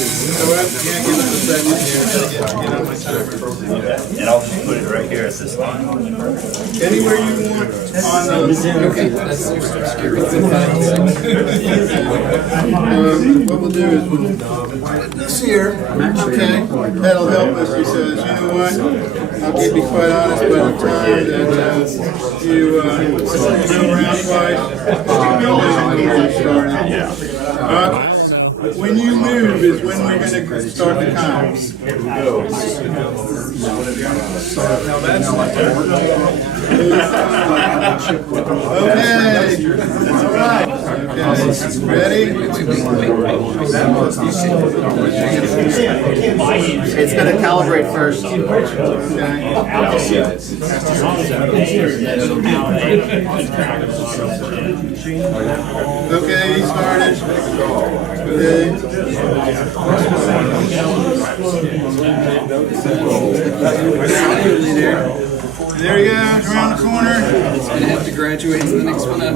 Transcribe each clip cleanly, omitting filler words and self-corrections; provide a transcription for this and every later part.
Give us a second here. Get on my server. And I'll just put it right here at this line. Anywhere you want on the. Okay. What we'll do is we'll put this here. Okay. That'll help us. He says, you know what? I'll be quite honest, by the time that you go around twice, when you move is when we're going to start the count. Here we go. Now that's okay. That's all right. Okay. Ready? It's going to calibrate first. Okay, he started. Okay. There he goes, around the corner. It's going to have to graduate to the next one up.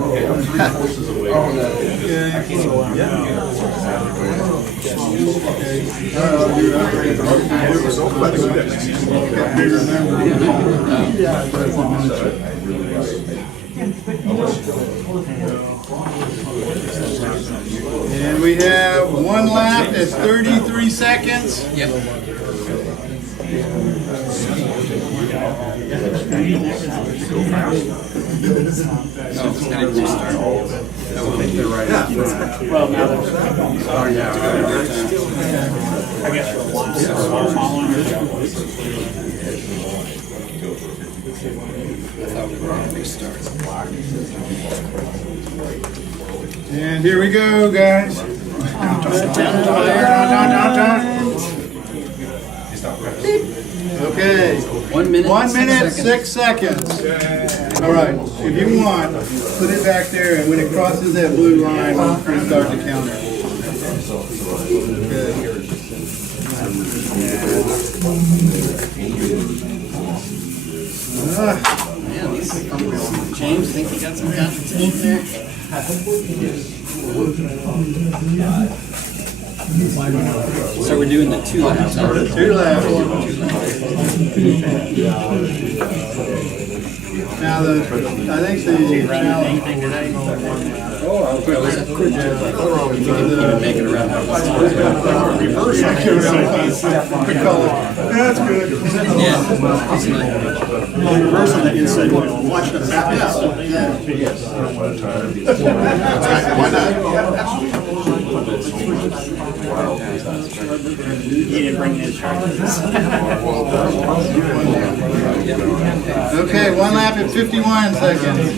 And we have one lap that's 33 seconds. Yep. Well, now that I guess And here we go, guys. Okay. 1 minute. 1 minute, 6 seconds. All right. If you want, put it back there, and when it crosses that blue line, we'll start the counter. Man, James, think you got some competition there? So we're doing the 2 laps. 2 laps. Now I think the Make it around. reverse. That's good. Yeah. reverse on the inside wheel. Watch the back. Why not? You didn't bring the insurance. Okay, 1 lap at 51 seconds.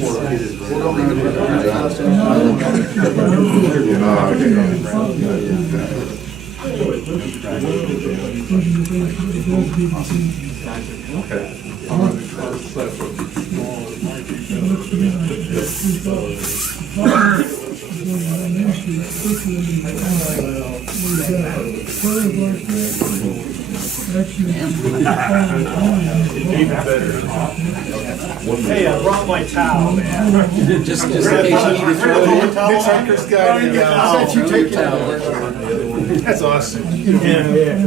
Hey, I brought my towel, man. Just in case you need to throw it in. I'll you take it out. That's awesome. Yeah.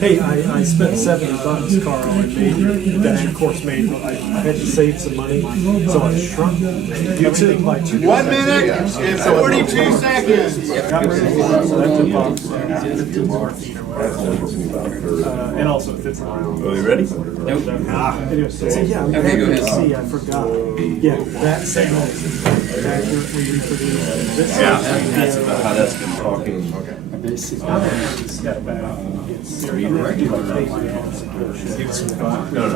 Hey, I spent $70, Carl, and that course made. I had to save some money, so I shrunk everything by 2. 1 minute and 42 seconds. And also it fits around. Are you ready? Nope. Anyway, so yeah, I'm Okay, go happy to ahead. see. I forgot. Yeah, that signal is accurately reproduced. Yeah, that's about how that's been talking. Okay. It's got a bad.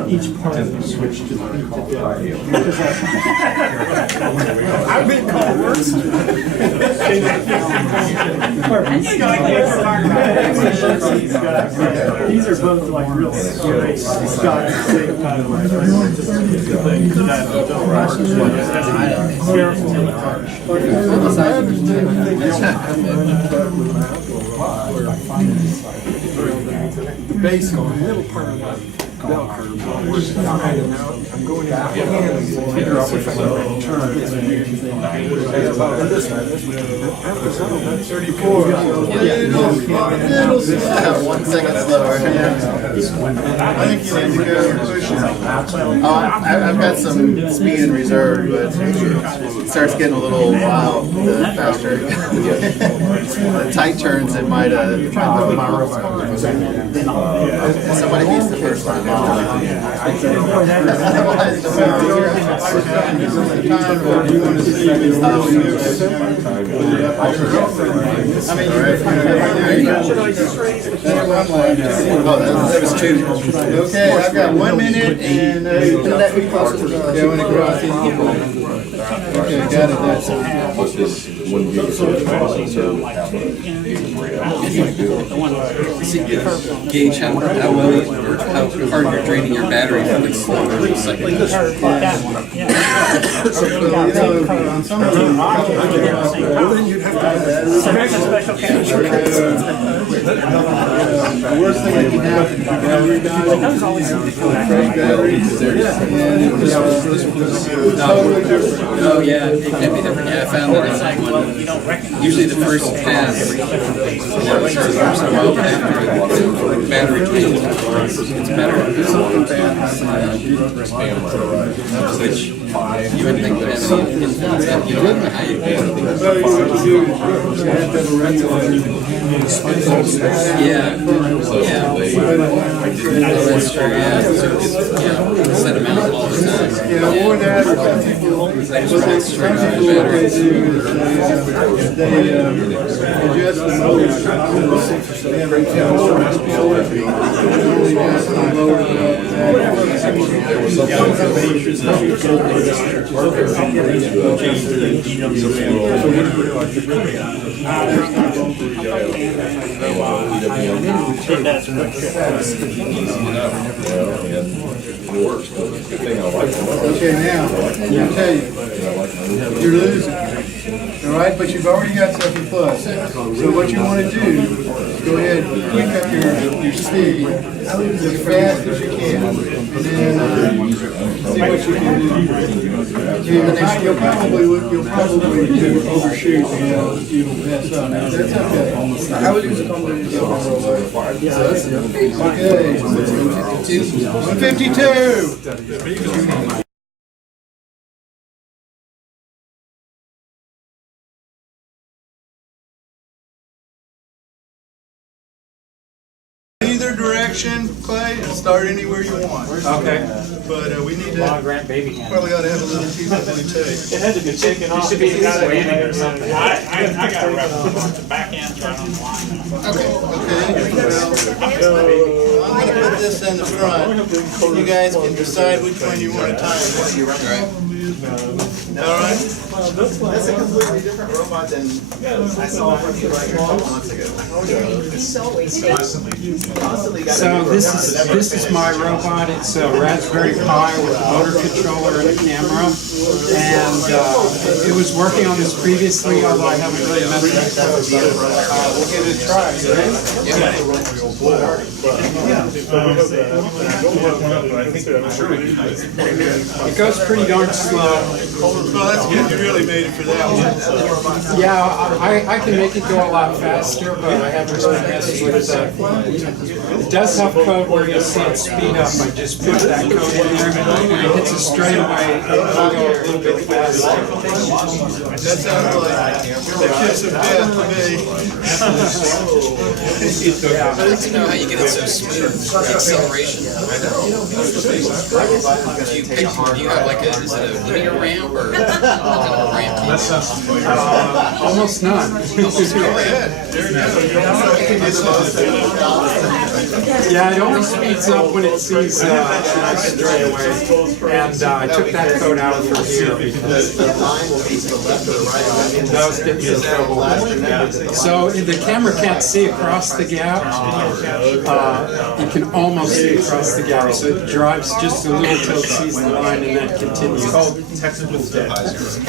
Each part of the switch to the beat to death. I've been called worse. These are both like real scary. Scott is the same kind of like the base, the middle part of bell curve. I'm going out. Figure out which way to turn. And this way. 34. Little slow. 1 second slower. I think you need to go push it. Oh, I've got some speed in reserve, but it starts getting a little wild the faster. The tight turns, it might throw my rope. Somebody needs the first line. That was two. Okay, I've got 1 minute and going across these people. Okay, got it. That's Gauge how well or how hard you're draining your battery for the slower cycle. on some of them, the worst thing that can happen is battery dies. Batteries, Oh yeah, it can be different. Yeah, I found that in that one. Usually the first pass, after battery change, it's better. Which you would think would have any influence on you and how you Yeah, that's true. Yeah, so it's set them out all the time. Yeah, more than that, some people what they adjust the Okay, now, I'll tell you, you're losing, all right, but you've already got something plus. So what you want to do is go ahead and pick up your speed as fast as you can, and then see what you can do. And you'll probably overshoot and you'll mess up. That's okay. I would use a combination of okay, 152. Either direction, Clay, and start anywhere you want. Okay. But we need to, probably ought to have a little feasibility tape. It had to be taken off. Should be waiting or something. I got a reference. The back end's right on the line. Okay. Well, I'm gonna put this in the front. You guys can decide which one you want to time. All right? That's a completely different robot than I saw from you like a couple months ago. So this is my robot. It's a Raspberry Pi with a motor controller and a camera, and it was working on this previously, although I haven't really messed with it. We'll give it a try. It goes pretty darn slow. Well, that's good. You really made it for that one. Yeah, I can make it go a lot faster, but I haven't really messed with it. It does have code where you'll see it speed up. I just put that code in there. When it hits a straightaway, it'll go a little bit faster. That sounds like the kiss of death to me. I'd like to know how you get it so smooth, the acceleration. Do you have like a, is it a linear ramp or a ramp? Almost none. Yeah, it only speeds up when it sees straightaway, and I took that code out from here because that was getting me in trouble. So the camera can't see across the gap. You can almost see across the gap, so it drives just a little till it sees the line and then continues. It's called technical depth.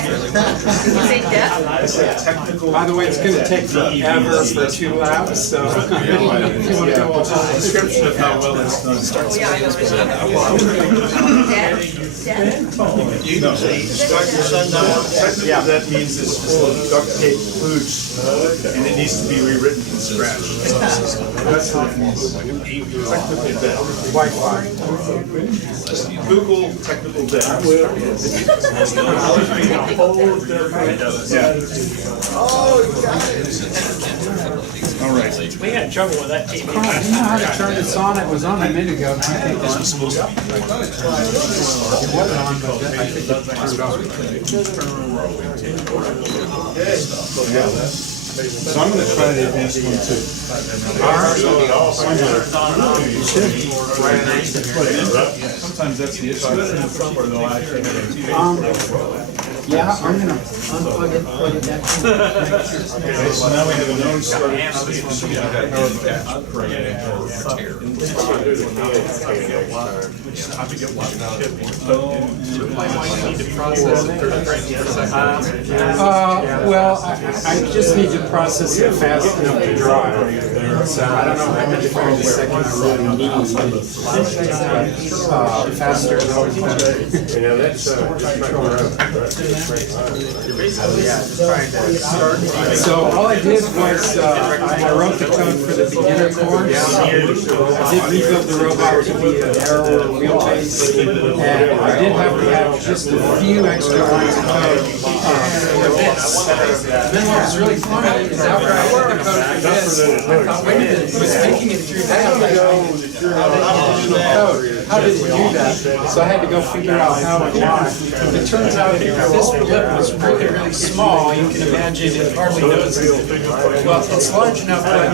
By the way, it's going to take forever for 2 laps, so if you want to go description of how well it's done. Technically, that means it's full of duct tape kludge, and it needs to be rewritten from scratch. That's what it means. Technical debt. Wi-Fi. Google technical debt. All right. We had trouble with that TV. I didn't know how to turn this on. It was on a minute ago. I think this was supposed to be. It wasn't on, but I think it turned off. So I'm going to try the advanced one too. Sometimes that's the issue. Yeah, I'm gonna unplug it, plug it back in. Okay, so now we have a known starting station. Well, I just need to process it fast enough to drive. So I don't know how many frames a second I really need. Faster is always better. So all I did was I wrote the code for the beginner course. I did rebuild the robot to be an narrower wheelbase, and I did have to have just a few extra lines of code for this. And then what was really funny is after I wrote the code for this, I thought, wait a minute, it was making it through that. How did it do that? So I had to go figure out how and why. It turns out if this blip was really, really small, you can imagine it hardly notices it. Well, it's large enough that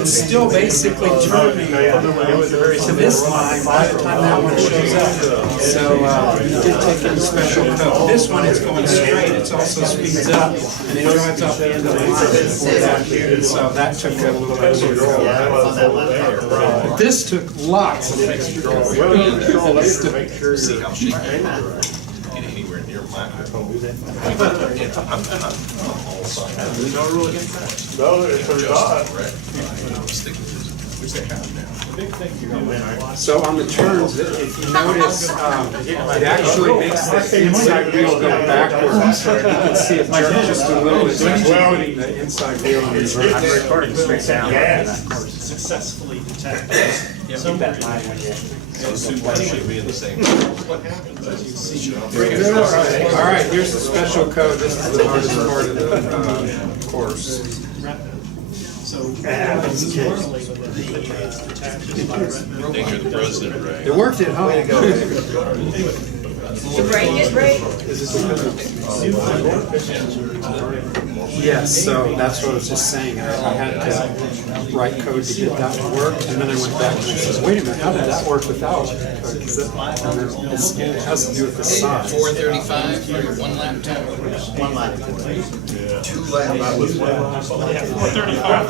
it's still basically turning to this line by the time that one shows up. So you did take in special code. This one is going straight. It also speeds up and it drives off the end of the line before that. So that took a little bit of code. But this took lots of extra code. Anywhere near platinum. No rule against that. No, it's not. So on the turns, if you notice, it actually makes the inside wheel go backwards. You can see it jerk just a little. It's actually putting the inside wheel in reverse. I'm recording straight down. Successfully detected. So that line when you. Should be in the same. What happens? All right, here's the special code. This is the hardest part of the course. So, Think you're the president, right? It worked at home. The brake is great. Yes, so that's what I was just saying. I had to write code to get that to work, and then I went back and I said, wait a minute, how did that work without? And then it has to do with the size. 435 for your one lap time? One lap. 2 laps. 435.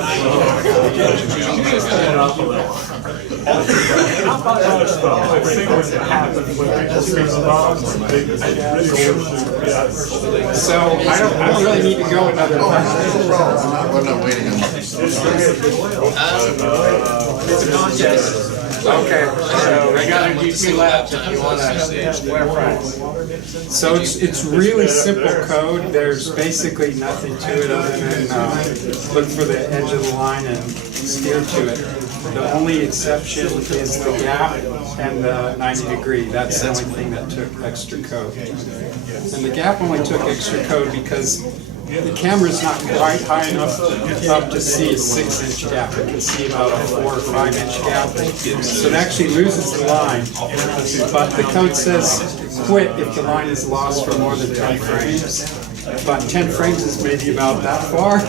So I don't really need to go another time. We're not waiting on that. It's a contest. Okay, so I gotta do 2 laps if you wanna win a prize. So it's really simple code. There's basically nothing to it other than look for the edge of the line and steer to it. The only exception is the gap and the 90 degree. That's the only thing that took extra code. And the gap only took extra code because the camera's not quite high enough up to see a 6-inch gap. It can see about a 4 or 5-inch gap. So it actually loses the line. But the code says quit if the line is lost for more than 10 frames. But 10 frames is maybe about that far.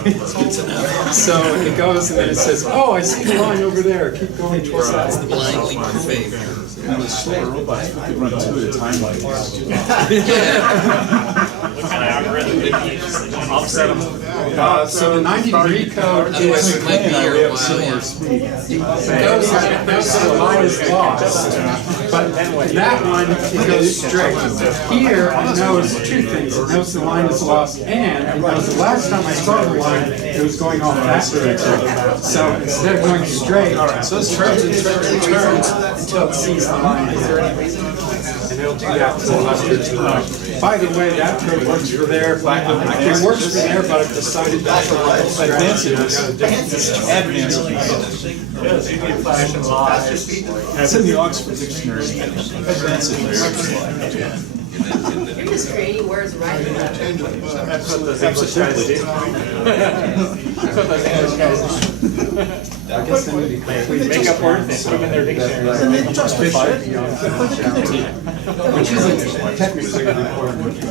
So it goes and then it says, oh, I see the line over there. Keep going towards that. The blind leap of faith. And the slower robots could run 2 at a time like this. what kind of algorithm did you use? Offset them. So the 90 degree code Otherwise, is it might be here a while. it goes and the line is lost. But in that one, it goes straight. Here, it knows two things. It knows the line is lost, and it knows the last time I saw the line, it was going off that direction. So instead of going straight, so it turns until it sees the line. And it'll do that to the left or to the right. By the way, that code works for there. It works for there, but I've decided that's a little strategy. That's in the Oxford Dictionary. You're just creating words right now. That's what those English guys do. That's what those English guys do. We make up words, they put them in their dictionaries. And they justify it. Which isn't technically important.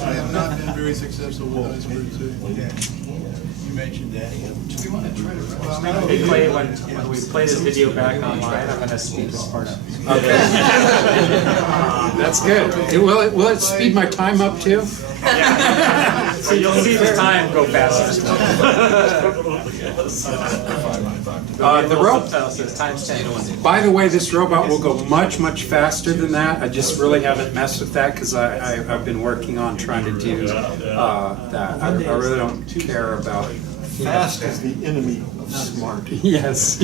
I have not been very successful with those words too. When we play this video back online, I'm gonna speed this part up. Okay. That's good. Will it speed my time up too? So you'll see the time go faster. The robot. Says times 10. By the way, this robot will go much, much faster than that. I just really haven't messed with that because I've been working on trying to do that. I really don't care about it. Fast is the enemy of smart. Yes.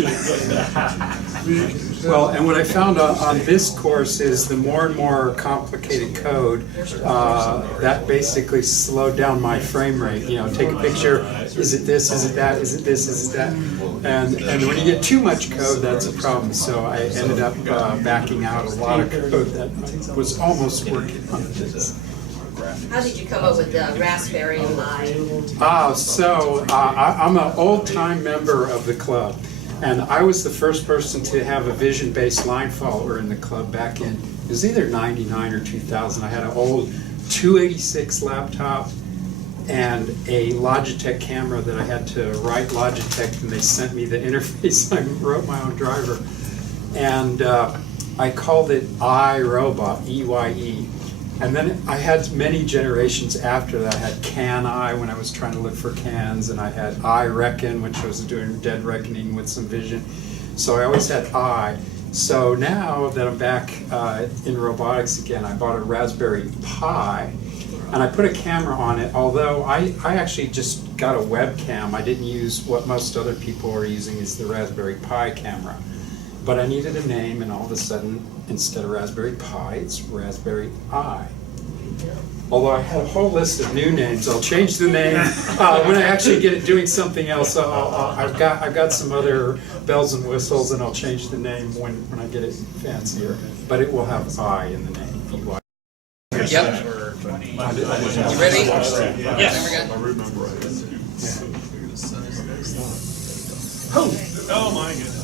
Well, and what I found on this course is the more and more complicated code, that basically slowed down my frame rate. You know, take a picture, is it this, is it that, is it this, is it that? And when you get too much code, that's a problem. So I ended up backing out a lot of code that was almost working on this. How did you come up with the Raspberry Pi? I'm an old-time member of the club, and I was the first person to have a vision-based line follower in the club back in, it was either 99 or 2000. I had an old 286 laptop and a Logitech camera that I had to write Logitech, and they sent me the interface. I wrote my own driver, and I called it iRobot, E-Y-E. And then I had many generations after that. I had Can-I when I was trying to look for cans, and I had iReckon, which was doing dead reckoning with some vision. So I always had I. So now that I'm back in robotics again, I bought a Raspberry Pi, and I put a camera on it, although I actually just got a webcam. I didn't use what most other people are using, is the Raspberry Pi camera. But I needed a name, and all of a sudden, instead of Raspberry Pi, it's Raspberry Eye. Although I had a whole list of new names, I'll change the name when I actually get it doing something else. I've got some other bells and whistles, and I'll change the name when I get it fancier. But it will have I in the name. E-Y. Yep. You ready? Yes. Oh my goodness.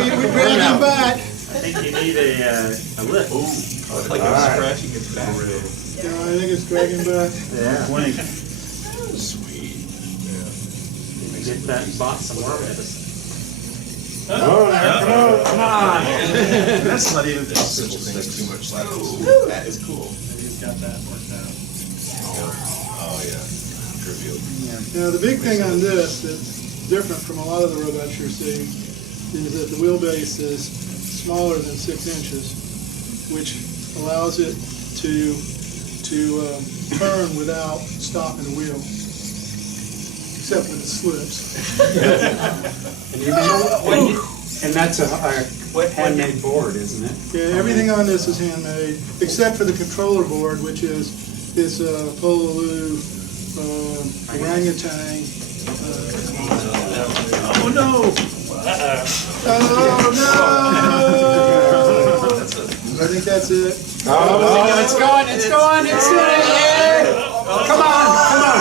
We're dragging back. I think you need a lift. Like it's scratching its back. I think it's dragging back. Yeah. Sweet. Get that bought some more medicine. Come on. That's not even this. Such a thing as too much slack. That is cool. He's got that worked out. Oh yeah. Now, the big thing on this that's different from a lot of the robots you're seeing is that the wheelbase is smaller than 6 inches, which allows it to turn without stopping the wheel, except when it slips. And that's a handmade board, isn't it? Yeah, everything on this is handmade, except for the controller board, which is this Pololu orangutan. Oh no! Oh no! I think that's it. Oh, it's going, it's going, it's going! Come on, come on!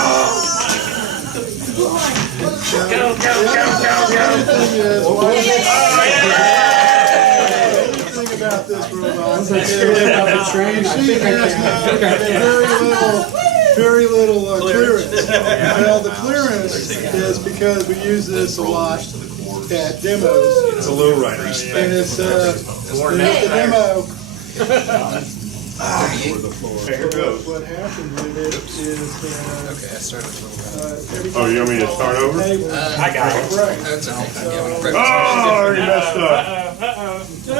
Go, go, go, go, go! Think about this robot. About the train, I think I Very little clearance. Well, the clearance is because we use this a lot at demos. It's a low rider. And it's the demo. Here goes. What happened with it is Okay, I started a little bit. Oh, you want me to start over? I got it. That's okay. Yeah, we Oh, I already messed up. Oh,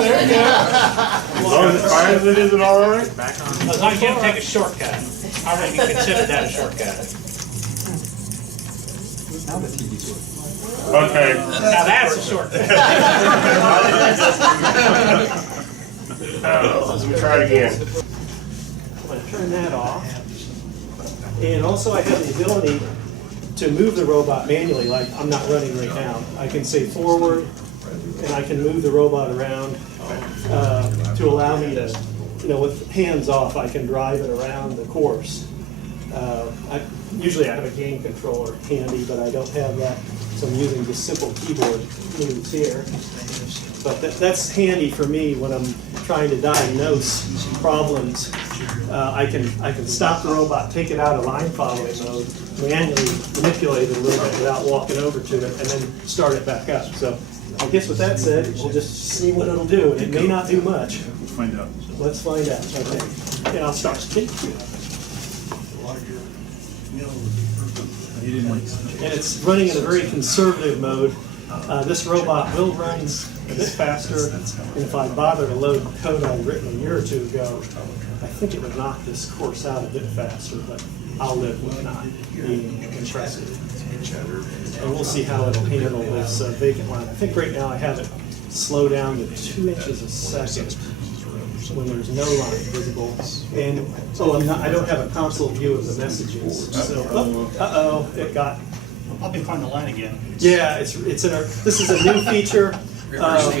there you go. As long as it fires, it isn't all right. As long as you don't take a shortcut. I already considered that a shortcut. Okay. Now that's a shortcut. Let me try it again. I'm going to turn that off. And also I have the ability to move the robot manually, like I'm not running right now. I can say forward, and I can move the robot around to allow me to, with hands off, I can drive it around the course. Usually I have a game controller handy, but I don't have that, so I'm using just simple keyboard moves here. But that's handy for me when I'm trying to diagnose problems. I can stop the robot, take it out of line following mode, manually manipulate it a little bit without walking over to it, and then start it back up. So I guess with that said, we'll just see what it'll do. And it may not do much. Let's find out. Let's find out. Okay. And I'll start. And it's running in a very conservative mode. This robot will run a bit faster, and if I bother to load code I'd written a year or two ago, I think it would knock this course out a bit faster, but I'll live with not being impressive. And we'll see how it'll handle this vacant line. I think right now I have it slow down to 2 inches a second when there's no line visible. And I don't have a console view of the messages. So it got. I'll be finding the line again. Yeah, it's in our. This is a new feature where I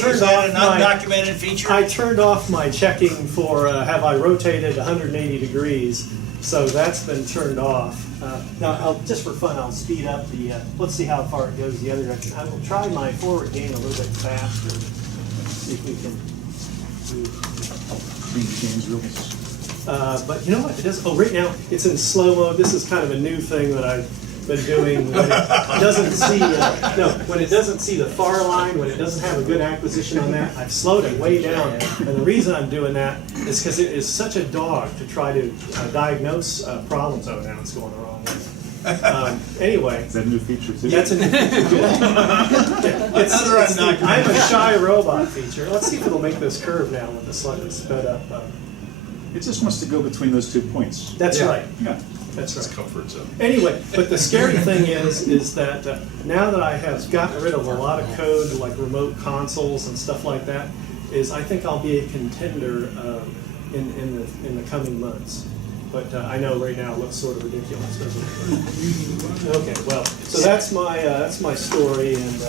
turned off my undocumented feature. I turned off my checking for have I rotated 180 degrees, so that's been turned off. Now, just for fun, I'll speed up the. Let's see how far it goes the other direction. I will try my forward gain a little bit faster. See if we can. But you know what? It does. Oh, right now it's in slow mode. This is kind of a new thing that I've been doing. When it doesn't see when it doesn't see the far line, when it doesn't have a good acquisition on that, I've slowed it way down. And the reason I'm doing that is because it is such a dog to try to diagnose problems. Oh, now it's going the wrong way. Anyway, Is that a new feature too? that's a new feature. I'm a shy robot feature. Let's see if it'll make this curve now with the slightly sped up. It just wants to go between those 2 points. That's right. Yeah. That's right. Comfort zone. Anyway, but the scary thing is that now that I have gotten rid of a lot of code, like remote consoles and stuff like that, is I think I'll be a contender in the coming months. But I know right now it looks sort of ridiculous, doesn't it? Okay, well, so that's my story, and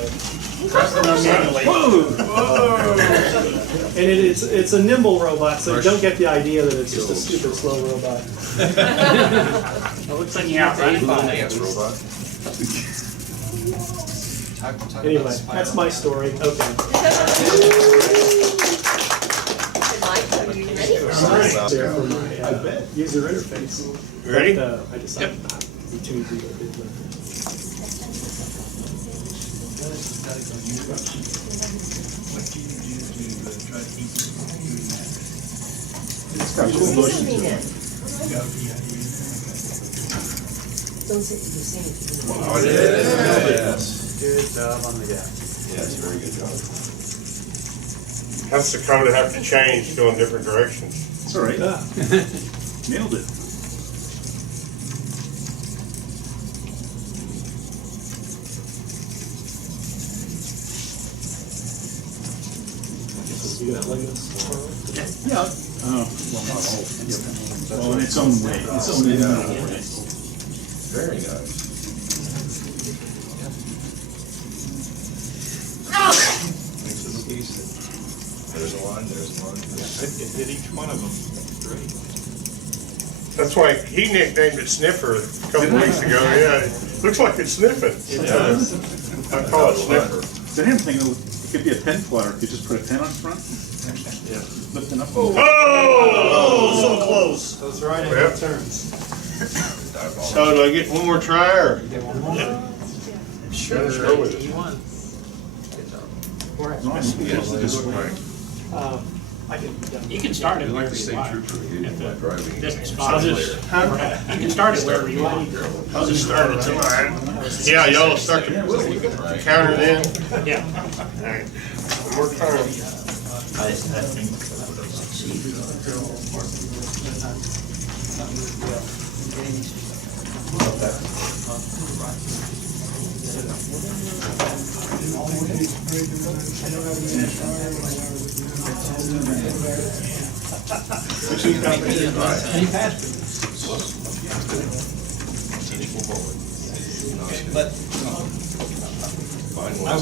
and it's a nimble robot, so don't get the idea that it's just a stupid slow robot. It looks like you're out running. Anyway, that's my story. Okay. Mike, are you ready? There for my user interface. Ready? But, I decided not to be too easy to do that. It's got full motion to it. Don't sit in the same. Oh, yes. Good job on the guy. Yes, very good job. That's the code I have to change, go in different directions. It's all right. Nailed it. You gonna play this? Yeah. Oh, well, not all. Yep. Well, in its own way. Its own individual way. Very nice. There's a line, there's a line. It did each one of them. Great. That's why he nicknamed it Sniffer a couple weeks ago. Yeah, it looks like it's sniffing. It does. I call it Sniffer. It's an thing, though. It could be a pen flutter. You just put a pen on front. Yeah. Lifting up. Oh! So close. That's right, it Yep. turns. So do I get one more try or? Get one more. Sure. Let's go with it. You won. I can. You can start it You like wherever the you state want. trooper, you At the driving. different spots. You can start it wherever you want. I'll just start it tonight. Yeah, y'all start the counter then? Yeah. Alright. One more time.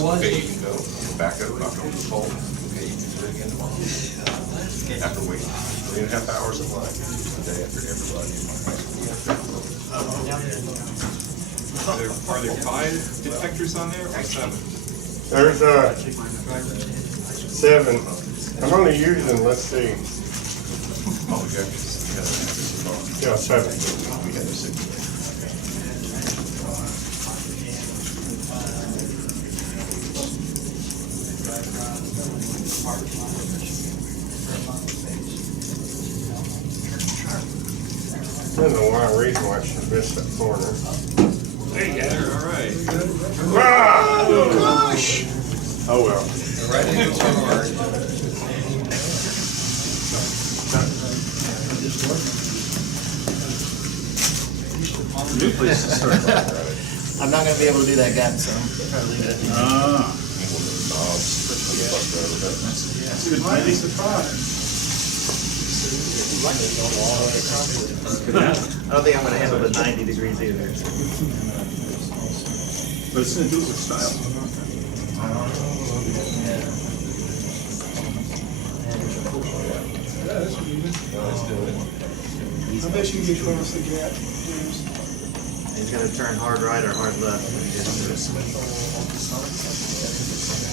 Okay, you can go, back up, knock over the pole, okay, you can do it again tomorrow. After waiting 3.5 hours in line, the day after everybody in my high school. Are there 5 detectors on there or 7? There's 7. I'm only using, let's see, Oh, we got, yeah, 7. we had a 6. I don't know why I'm reading why I should miss that corner. There you go. All right. Ah! Gosh! Oh well. Right into the hard. New place to start. I'm not gonna be able to do that again, so I'll probably leave it at the end. That's a good place to try. I don't think I'm gonna handle the 90 degrees either. But it's gonna do it with style. I bet you can get across the gap, James. He's gonna turn hard right or hard left when he gets to this.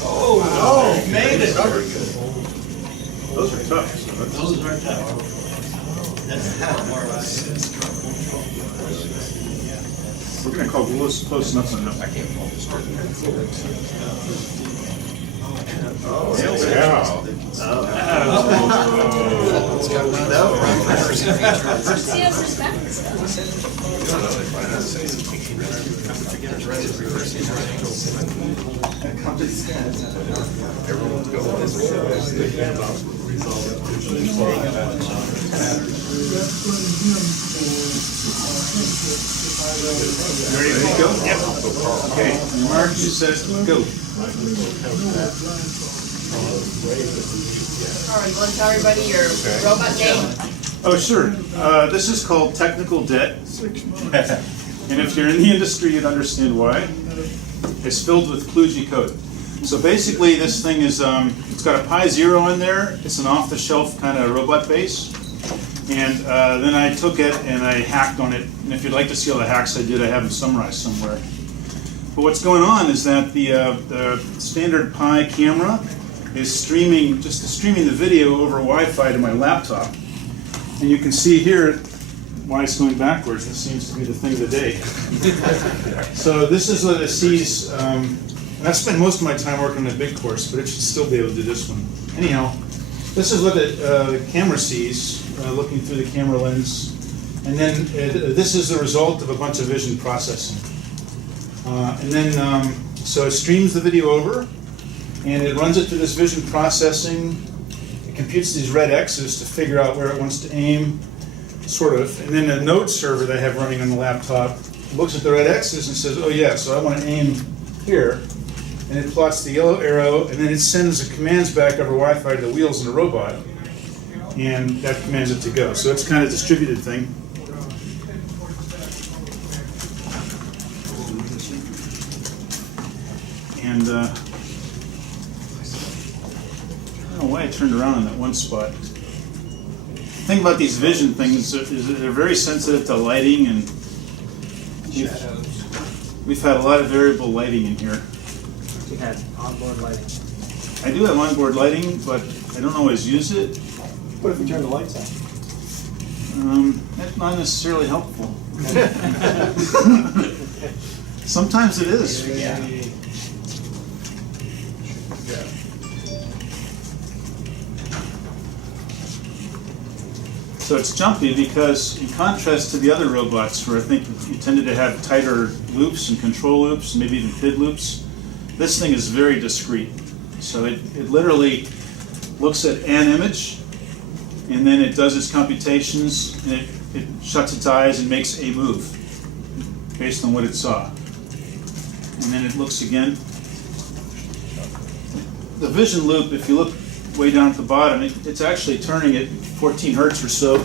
Oh, made it. Those are tough. Those are tough. We're gonna call close enough on that. I can't hold the start. Yeah. See, I was just back and stuff. Everyone's going this Ready to go? Yep. Okay, Mark, you said go. All right, you want to tell everybody your robot name? Oh, sure. This is called technical debt. And if you're in the industry, you'd understand why. It's filled with kludgy code. So basically, this thing is, it's got a Pi Zero in there. It's an off-the-shelf kind of robot base. And then I took it and I hacked on it. And if you'd like to see all the hacks I did, I have them summarized somewhere. But what's going on is that the standard Pi camera is streaming the video over Wi-Fi to my laptop. And you can see here why it's going backwards. This seems to be the thing of the day. So this is what it sees. And I spent most of my time working on a big course, but it should still be able to do this one. Anyhow, this is what the camera sees, looking through the camera lens. And then this is the result of a bunch of vision processing. And then, so it streams the video over, and it runs it through this vision processing. It computes these red X's to figure out where it wants to aim, sort of. And then a node server that I have running on the laptop looks at the red X's and says, oh yeah, so I want to aim here. And it plots the yellow arrow, and then it sends the commands back over Wi-Fi to the wheels in the robot. And that commands it to go. So it's kind of a distributed thing. And I don't know why I turned around in that one spot. The thing about these vision things is that they're very sensitive to lighting, and we've had a lot of variable lighting in here. You had onboard lighting. I do have onboard lighting, but I don't always use it. What if we turn the lights on? That's not necessarily helpful. Sometimes it is. So it's jumpy because, in contrast to the other robots where I think you tended to have tighter loops and control loops, maybe even PID loops, this thing is very discrete. So it literally looks at an image, and then it does its computations, and it shuts its eyes and makes a move based on what it saw. And then it looks again. The vision loop, if you look way down at the bottom, it's actually turning at 14 hertz or so.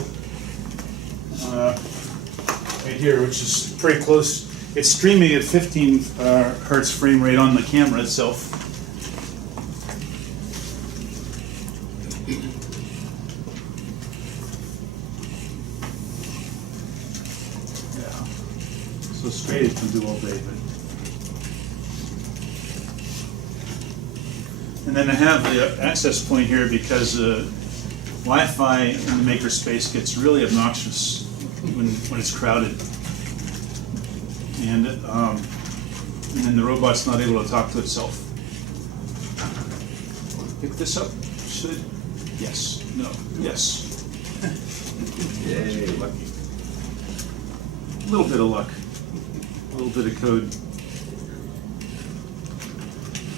Right here, which is pretty close. It's streaming at 15 hertz frame rate on the camera itself. Yeah. So straight it can do all day, but. And then I have the access point here because Wi-Fi in the makerspace gets really obnoxious when it's crowded. And then the robot's not able to talk to itself. Pick this up? Should? Yes. No. Yes. Yay, lucky. A little bit of luck. A little bit of code.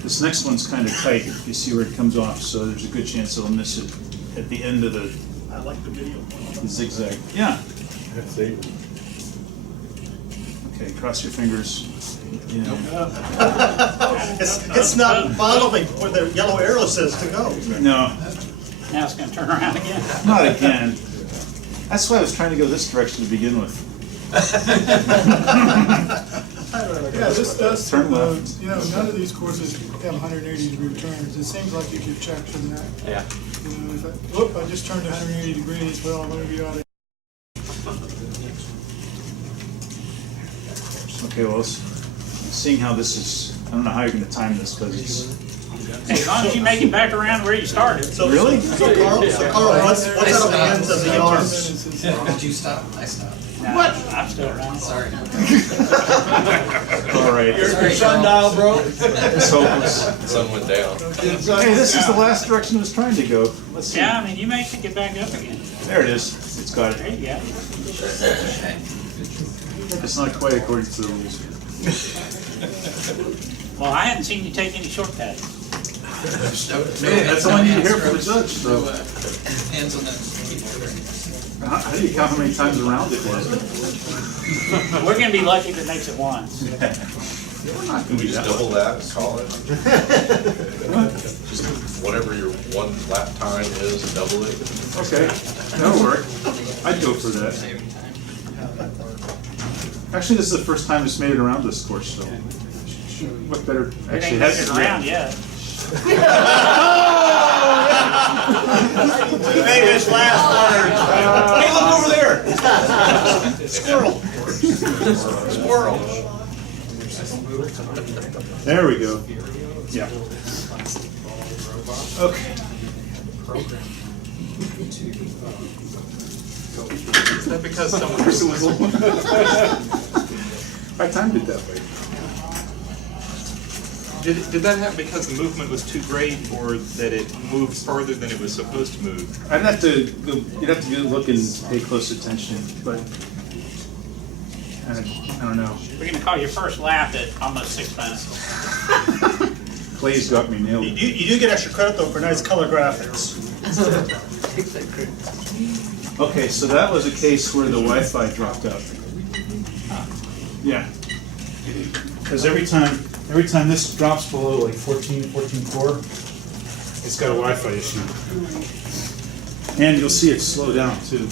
This next one's kind of tight, if you see where it comes off, so there's a good chance it'll miss it at the end of the I like the video. zigzag. Yeah. That's it. Okay, cross your fingers. You know. It's not following where the yellow arrow says to go. No, Now it's gonna turn around again. not again. That's why I was trying to go this direction to begin with. Yeah, this does, Turn left. you know, none of these courses have 180-degree turns. It seems like you could check from that. Yeah. You know, if I just turned 180 degrees, well, I'm gonna be out of. Okay, well, seeing how this is, I don't know how you're going to time this because it's. As long as you make it back around where you started. Really? So Carl, what's out of the ends of the arms? Did you stop? I stopped. What? I'm still around. Sorry. All right. Your sundial broke? It's hopeless. Sun went down. Hey, this is the last direction it was trying to go. Let's see. Yeah, I mean, you may pick it back up again. There it is. It's got There it. you go. It's not quite according to the rules. Well, I hadn't seen you take any shortcuts. Hey, that's all I need to hear from the judge, so. Hands on that keyboard. How do you count how many times around it was? We're gonna be lucky if it makes it once. Can we just double that and call it? Just whatever your one lap time is, double it. Okay, that'll work. I'd go for that. Actually, this is the first time it's made it around this course, so. What better? It Actually, ain't that's making it around yet. Famous last words. Hey, look over there! Squirrel. Squirrel. There we go. Yeah. Okay. Is that because someone I timed it that way. did that happen because the movement was too great, or that it moved farther than it was supposed to move? I'd have to go, you'd have to go look and pay close attention, but I don't know. We're gonna call your first lap at almost 6 minutes. Clay's got me nailed. You do get extra credit though for nice color graphics. Okay, so that was a case where the Wi-Fi dropped out. Yeah. Because every time this drops below like 14.4, it's got a Wi-Fi issue. And you'll see it slow down too.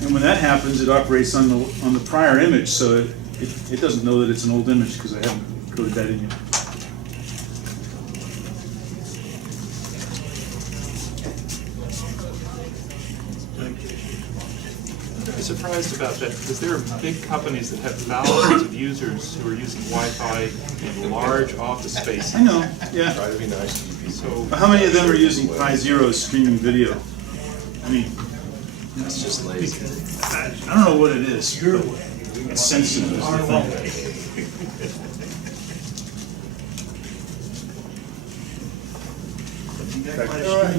And when that happens, it operates on the prior image, so it doesn't know that it's an old image because I haven't coded that in yet. I'm surprised about that, because there are big companies that have thousands of users who are using Wi-Fi in large office spaces. I know, yeah. Try to be nice to you people. So How many of them are using Pi Zero streaming video? I mean, That's just lazy. I don't know what it is, but it's sensitive is the thing.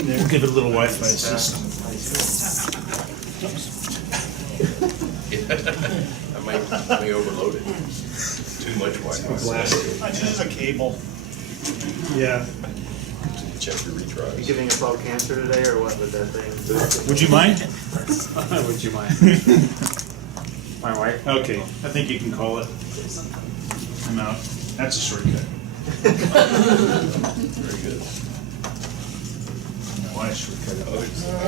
We'll give it a little Wi-Fi assist. I may overload it. Too much Wi-Fi. I choose a cable. Yeah. Check your retries. You giving us all cancer today, or what with that thing? Would you mind? Would you mind? My wife? Okay, I think you can call it. I'm out. That's a shortcut. Very good. Why a shortcut?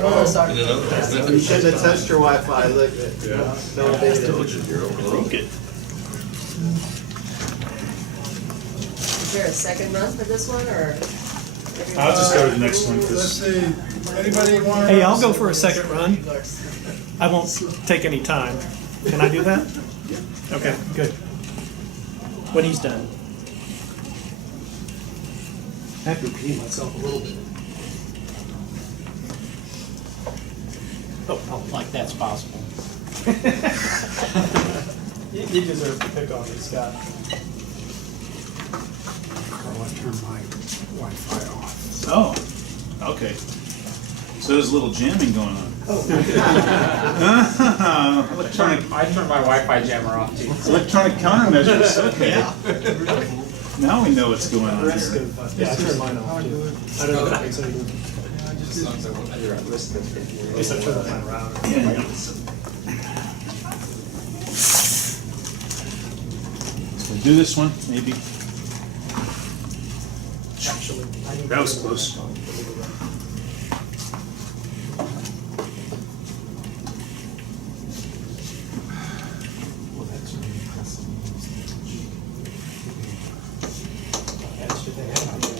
Oh, sorry. And another one. You shouldn't have touched your Wi-Fi, look. No data. You're overloaded. it. Is there a second run for this one, or? I'll just go to the next one, Let's 'cause see, anybody want to? Hey, I'll go for a second run. I won't take any time. Can I do that? Okay, good. When he's done. I have to repeat myself a little bit. Oh, Like that's possible. you deserve to pick on me, Scott. I want to turn my Wi-Fi off. Oh, okay. So there's a little jamming going on. Electronic I turned my Wi-Fi jammer off too. electronic countermeasures. Okay. Now we know what's going on Risk here. of, yeah, I turned mine off too. I don't know if it's any, at least I turned off my router. Yeah. So we do this one, maybe. Actually, I need That was to- close. That's what they have to do.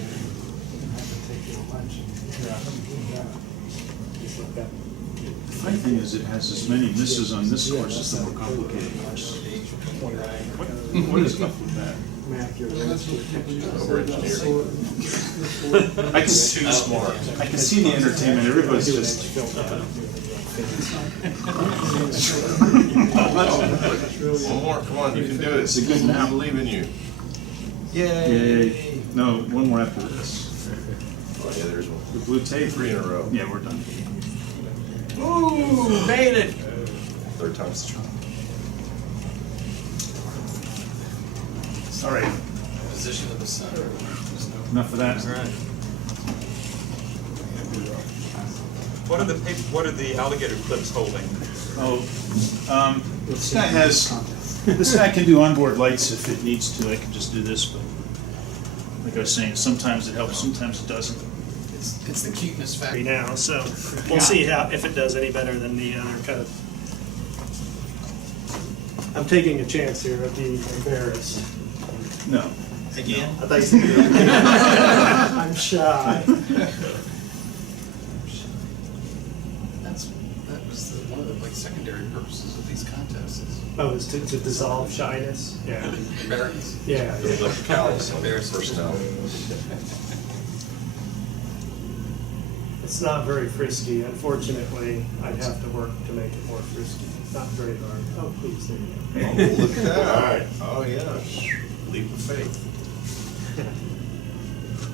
Just like that. The funny thing is, it has as many misses on this course as the more complicated course. What is up with that? I can see Too smart. I can see the entertainment. Everybody's just. One more, come on, you can do it. It's a good nap. I believe in you. Yay! No, one more after this. Oh, yeah, there's one. The blue tape. 3 in a row. Yeah, we're done. Ooh, made it. Third time's the charm. All right. Position of the center. Enough of that. What are the alligator clips holding? Oh, this guy has. This guy can do onboard lights if it needs to. I can just do this, but like I was saying, sometimes it helps, sometimes it doesn't. It's the cuteness factor. Now, so we'll see how, if it does any better than the other kind of. I'm taking a chance here of being embarrassed. No. Again? I thought you said I'm shy. That was one of the secondary purposes of these contests. Oh, is to dissolve shyness? Yeah. Americans. Yeah. Like the cows, personality. It's not very frisky. Unfortunately, I'd have to work to make it more frisky. Not very hard. Oh, please, there you go. Oh, look at that. All right. Oh, yeah. Leap of faith.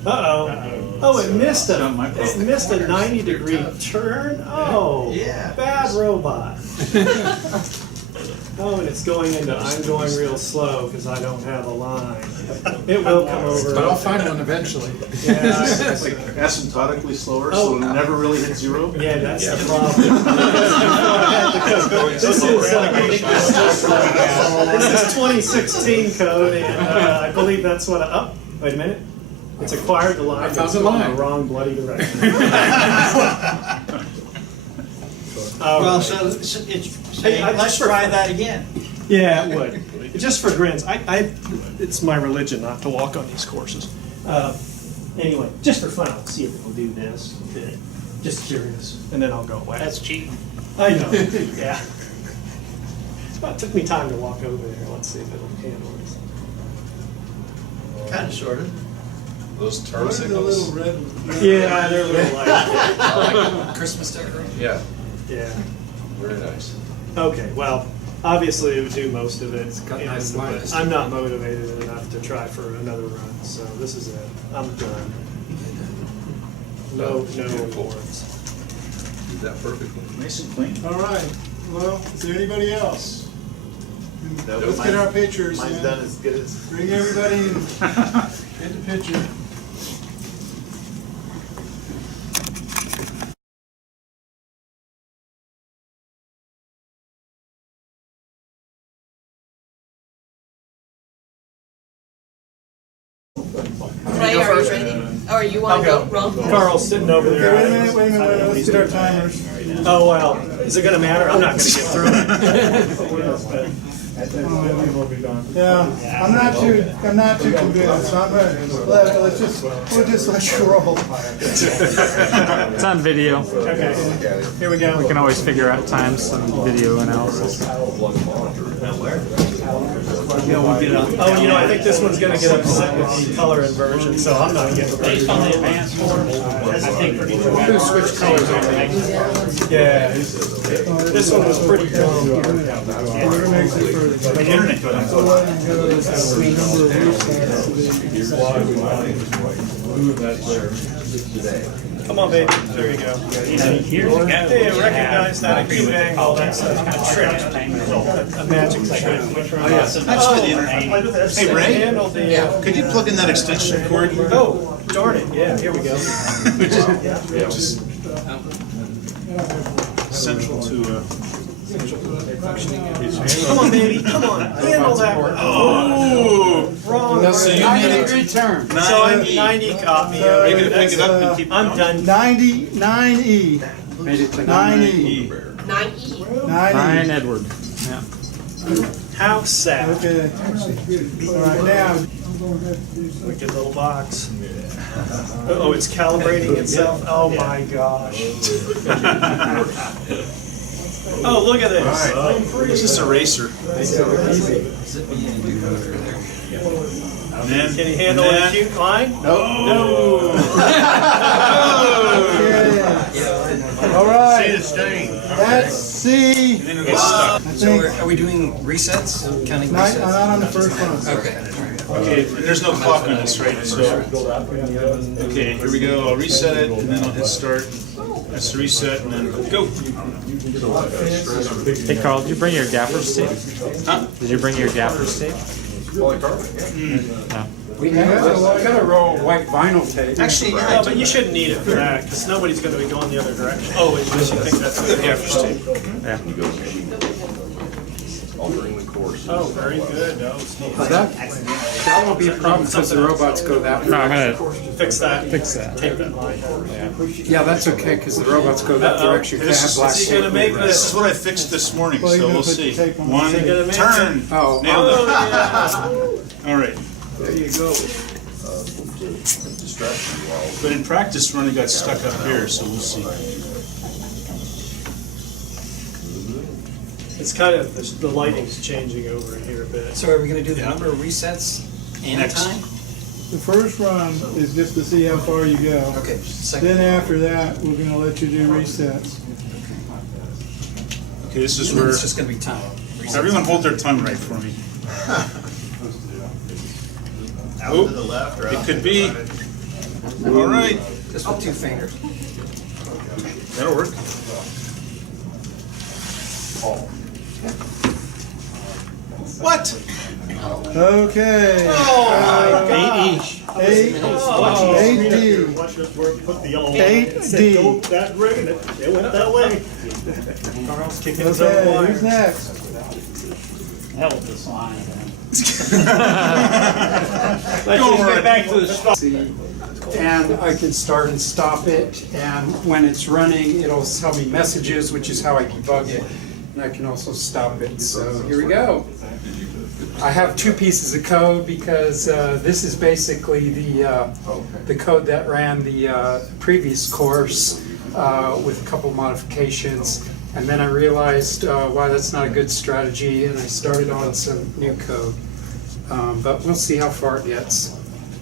Uh-oh. Oh, it missed Not my fault. It missed a 90-degree turn? Oh, bad robot. Oh, and it's going into, I'm going real slow because I don't have a line. It will come over. But I'll find one eventually. Yeah, It's like asymptotically slower, so it'll never really hit zero. yeah, that's the problem. This is 2016 code, and I believe that's what. Oh, wait a minute. It's acquired the line. I found It's the going line. the wrong bloody direction. Well, Okay. Hey, let's try that again. Yeah, it would. Just for grins. It's my religion not to walk on these courses. Anyway, just for fun, I'll see if it'll do this. Just curious, and then I'll go away. That's cheating. I know. Yeah. Well, it took me time to walk over there. Let's see if it'll handle this. Kind of, sort of. Those turn What are the little signals. red? Yeah, they're real light. Christmas decoration. Yeah, Yeah. very nice. Okay. Well, obviously it would do most of it. got nice and, lines. I'm not motivated enough to try for another run, so this is it. I'm done. No awards. did that perfectly. Nice and clean. All right, well, is there anybody else? Let's get our pictures. Mine's man. done as good as. Bring everybody in. Get the picture. Ray, are you ready? Or you want to go, Ron? Carl's sitting over Okay, there. wait a minute, let's get our timers. Oh, well, is it gonna matter? I'm not gonna get through it. Yeah, I'm not too convinced. We'll just let you roll. It's on video. Okay, here we go. We can always figure out times and video analysis. Oh, you know, I think this one's gonna get upset with the color inversion, so I'm not getting. Based on the advanced form, I think for each one. Switch colors on me. Yeah, this one was pretty dumb. Whatever makes it for My internet got on. Come on, baby. There you go. Here's a guy. Hey, recognize that acute angle. That's a trick. A magic trick. That's for the internet. Hey, Ray, Handle the, could you plug in that extension cord? oh, darn it. Yeah, here we go. Just central to, Come on, baby. Come on. Handle that. Oh, wrong. so you need it. Return. So I'm 90 copy. Are you gonna pick it up and keep it I'm on? done. 99E. Made it to 9E. 9E. 9E. Edward. How sad. Okay. All right, now. Wicked little box. Oh, it's calibrating itself. Oh my gosh. Oh, look at this. It's just a racer. And then, Can you handle an acute line? No. All right. See the stain. That's C. And then it'll get stuck. I think Are we doing resets? Counting not, resets? not on the first one. Okay. Okay, there's no clock on this, right? So, okay, here we go. I'll reset it, and then I'll hit start. That's the reset, and then go. Hey Carl, did you bring your gaffer's tape? Huh? Did you bring your gaffer's tape? We got a roll of white vinyl tape. Actually, No, but you shouldn't need it for that, because nobody's going to be going the other direction. Oh, unless you think that's the gaffer's tape. Yeah. Altering the course. Oh, very good. Oh, That won't be a problem because the robots go that way. No, I'm gonna fix that. fix that. Take that line. Yeah, that's okay because the robots go that direction. You can't have black Is he going to tape. make this this? is what I fixed this morning, Well, you're so gonna we'll put see. the tape on. One, Is he gonna make turn. Oh, Nailed Oh, it. yeah. All right. There you go. But in practice run, it got stuck up here, so we'll see. It's kind of, the lighting's changing over here a bit. So are we gonna do the number of resets and Next. time? The first run is just to see how far you go. Okay, second. Then after that, we're gonna let you do resets. Okay, this is And then where, it's just gonna be time. Resets. everyone hold their tongue right for me. Out to the left or It out? could be. All right, Just with 2 fingers. that'll work. What? Okay. Oh, 8 each. 8D. Watch us put the yellow. 8D. That ring, it went that way. Carl's kicking his own Okay, wire. who's next? Hell with this line. Let's get back to the stop. And I can start and stop it, and when it's running, it'll tell me messages, which is how I debug it. And I can also stop it, so here we go. I have 2 pieces of code because this is basically the code that ran the previous course with a couple modifications. And then I realized why that's not a good strategy, and I started on some new code. But we'll see how far it gets.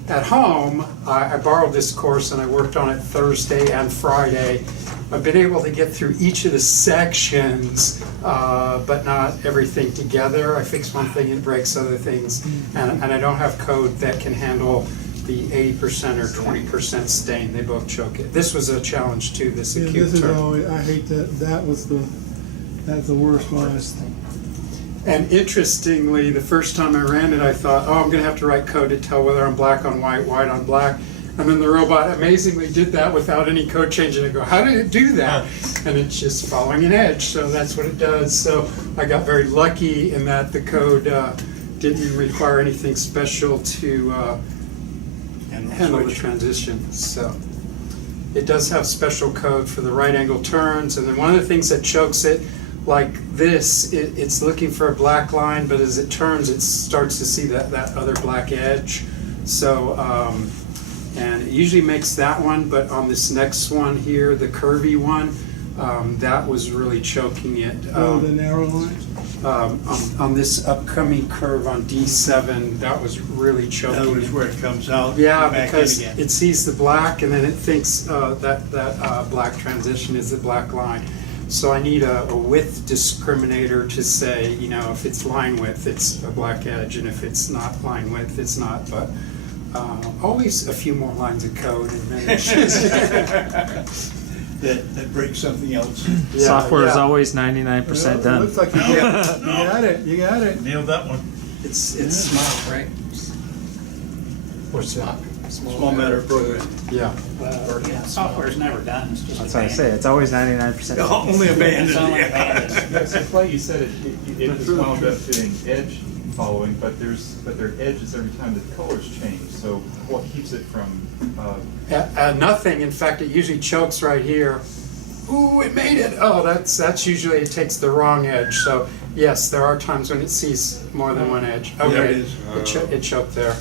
At home, I borrowed this course and I worked on it Thursday and Friday. I've been able to get through each of the sections, but not everything together. I fix one thing, it breaks other things, and I don't have code that can handle the 80% or 20% stain. They both choke it. This was a challenge too, this Yeah, acute this is turn. always, I hate that, that's the worst one. And interestingly, the first time I ran it, I thought, oh, I'm going to have to write code to tell whether I'm black on white, white on black. And then the robot amazingly did that without any code change. And I go, how did it do that? And it's just following an edge, so that's what it does. So I got very lucky in that the code didn't require anything special to handle the transition. So it does have special code for the right angle turns. And then one of the things that chokes it, like this, it's looking for a black line, but as it turns, it starts to see that other black edge. So, and it usually makes that one, but on this next one here, the curvy one, that was really choking it. The narrow line? On this upcoming curve on D7, that was really choking. That was where it comes out. Yeah, back in because again. it sees the black and then it thinks that black transition is the black line. So I need a width discriminator to say, you know, if it's line width, it's a black edge, and if it's not line width, it's not. But always a few more lines of code and then that breaks something else. Yeah, Software is yeah. always 99% It done. looks like you got it. You got it. Nailed that one. It's small, right? Or small matter program. Yeah. Yeah, software's never done, it's just That's what I say. It's always 99% done. Only abandoned. It's only abandoned. Yes, it's like you said, it was wound up doing edge following, but there are edges every time the colors change. So what keeps it from? Nothing. In fact, it usually chokes right here. Ooh, it made it. Oh, that's usually it takes the wrong edge. So yes, there are times when it sees more than one edge. Okay, Yeah, it is. It choked there.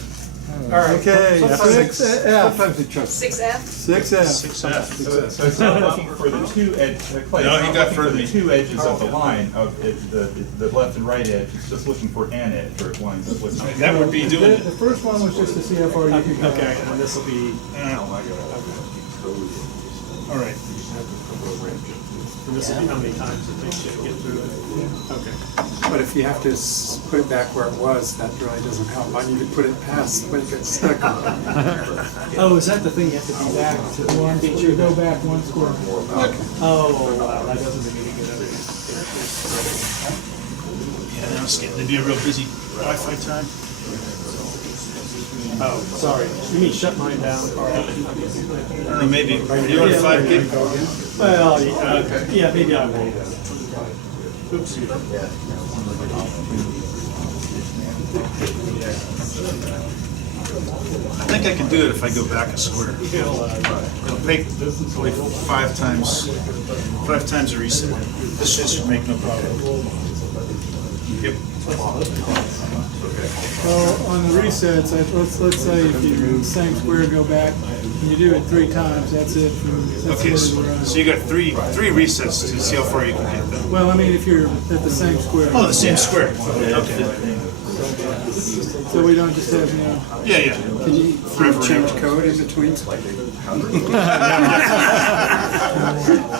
All right. Okay. Sometimes 6F. 6F? 6F. So it's not looking for the two edges. No, he got further than me. The two edges of the line of the left and right edge. It's just looking for an edge or lines. That would be doing The it. first one was just to see how far you could go. Okay, and this will be, All right. and this will be how many times it takes you to get through it. Okay. But if you have to put it back where it was, that really doesn't help. I need to put it past when it gets stuck on it. Oh, is that the thing you have to be back to one? You go back one square. Oh, wow, that doesn't mean you get everything. Yeah, now it's getting to be a real busy Wi-Fi time. Oh, sorry. You mean shut mine down, Carl? I don't know, maybe. Are you on 5 gig? Well, yeah, maybe I will. Oops. I think I can do it if I go back a square. It'll take like 5 times a reset. This shit should make no problem. Yep. Well, on the resets, let's say if you the same square go back, and you do it 3 times, that's it. That's Okay, the so end of the run. you got three resets to see how far you can get them. Well, I mean, if you're at the same square. Oh, the same square. Okay. So we don't just have, you know. Yeah. Can you change code in between?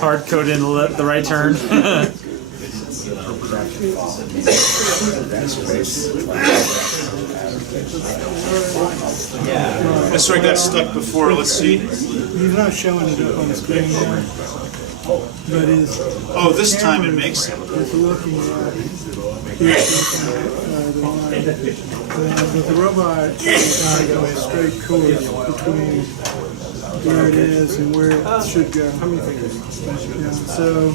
Hard code in the right turn. That's where I got stuck before. Let's see. He's not showing it up on the screen there, but his. Oh, this time it makes it. Is looking at the line. But the robot is going to go a straight course between where it is and where it should go. How many fingers? Yeah, so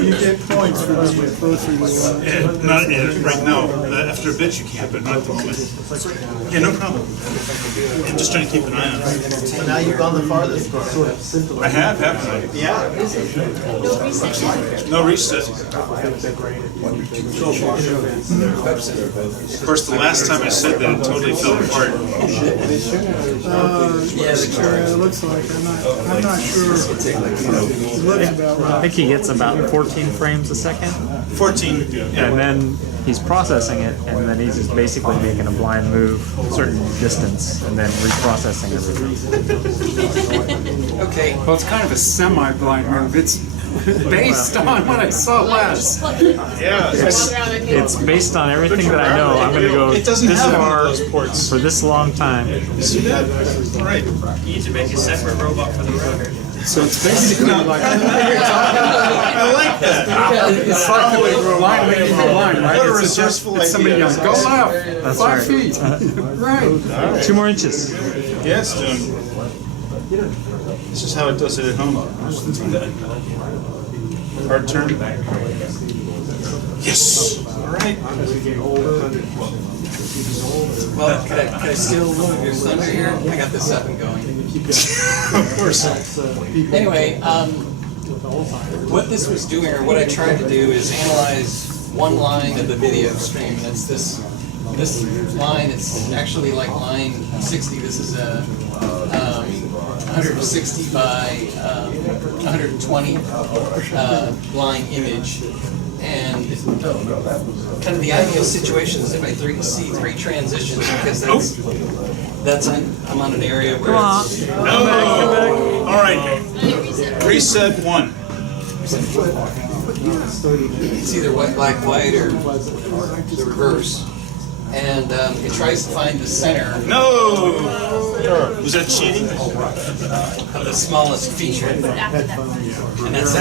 you get points for being closer to the line. Not right now. After a bit you can, but not at the moment. Yeah, no problem. I'm just trying to keep an eye on it. So now you've gone the farthest. I have, haven't I? Yeah. No reset. Of course, the last time I said that, it totally fell apart. Yeah, it looks like I'm not sure. I think he gets about 14 frames a second. 14. And then he's processing it, and then he's just basically making a blind move a certain distance, and then reprocessing everything. Okay. Well, it's kind of a semi-blind move. It's based on what I saw last. Yeah. It's based on everything that I know. I'm going to go It doesn't this have one of far those ports. for this long time. You see that? Right. You need to make a separate robot for the rotor. So it's basically like I like that. it's like the line waiting for line, right? What a It's resourceful it's somebody idea. yelling, go left, That's 5 right. feet. Right. 2 more inches. Yeah, it's doing. This is how it does it at home. Hard turn. Yes. All right. Well, can I steal your thunder here? I got this up and going. Of course. Anyway, what this was doing, or what I tried to do, is analyze one line of the video stream. That's this line. It's actually like line 60. This is a 160 by 120 line image. And kind of the ideal situation is if I see 3 transitions, because I'm on an area where it's... All right. Reset 1. It's either white, black, white, or the reverse. And it tries to find the center. No! Was that cheating? Of the smallest feature. And that's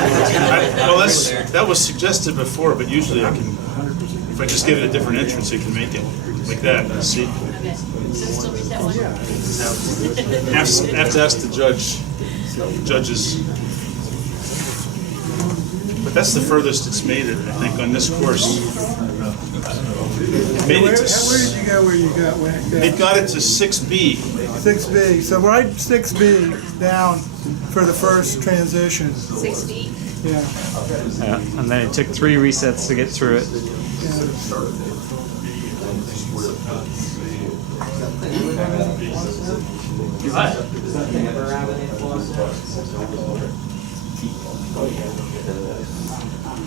Well, that was suggested before, but usually I can, if I just give it a different entrance, it can make it like that. Let's see. Have to ask the judges. But that's the furthest it's made it, I think, on this course. It made it to, Where did you go where you got when it got? it got it to 6B. 6B. So write 6B down for the first transition. 6 feet. Yeah. Yeah. And then it took 3 resets to get through it.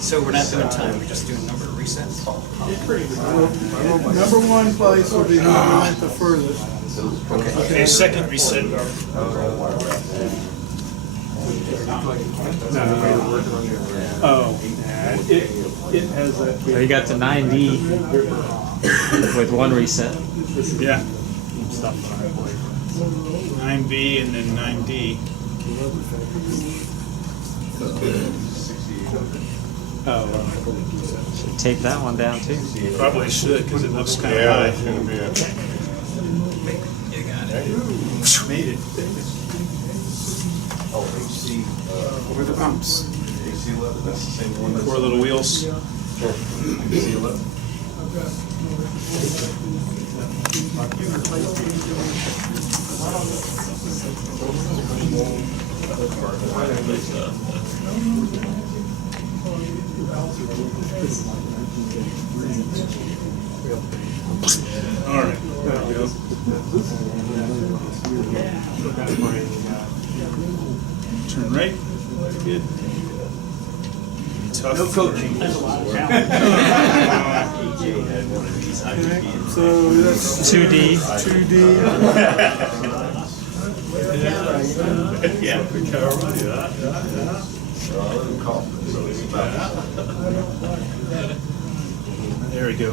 So we're not doing time, we're just doing number of resets. Number 1 place will be who went the furthest. Okay, second reset. Oh, it has a... So you got to 9D with 1 reset. Yeah. 9B and then 9D. Should tape that one down too. Probably should, because it looks kind of Yeah, high. it's gonna be a... Made it. Over the bumps. Four little wheels. All right. There we go. Turn right. Good. Tough. No coaching. So that's 2D. 2D. Yeah. There we go.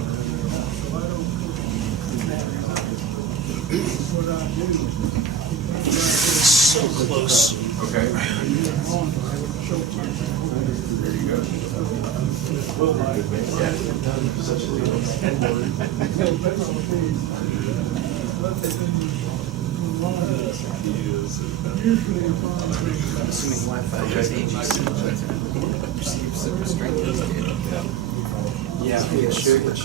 So close. Okay. There you go. Assuming Wi-Fi has AGC, receives the restraint. Yeah, it shows Is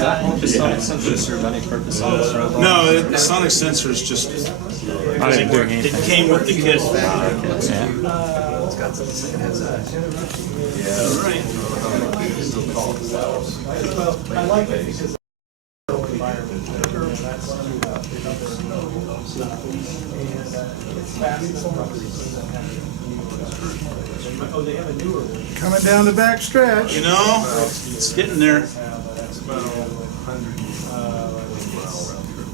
that just sonic sensor serve any purpose on this robot? No, the sonic sensor is just. Not even doing It anything. came with the kit. It's got something that has I like it because Oh, they have a newer one. Coming down the back stretch. You know, it's getting there.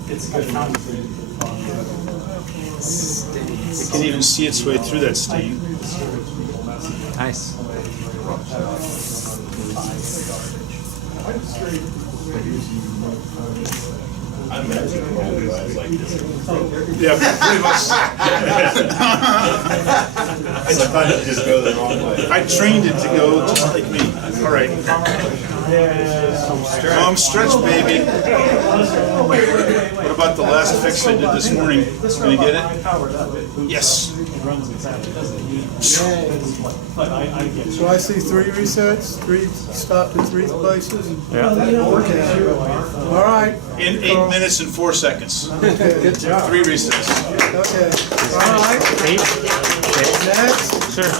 It's good. You can even see its way through that stain. Nice. I imagine old guys like this. Yeah, pretty much. Sometimes it just goes the wrong way. I trained it to go just like me. All right. Home stretch, baby. What about the last fix I did this morning? Gonna get it? Yes. So I see 3 resets, 3 stopped at 3 places. Yeah. Okay. All right. In 8 minutes and 4 seconds. Okay. 3 resets. Okay. All right. 8? Next. Sure.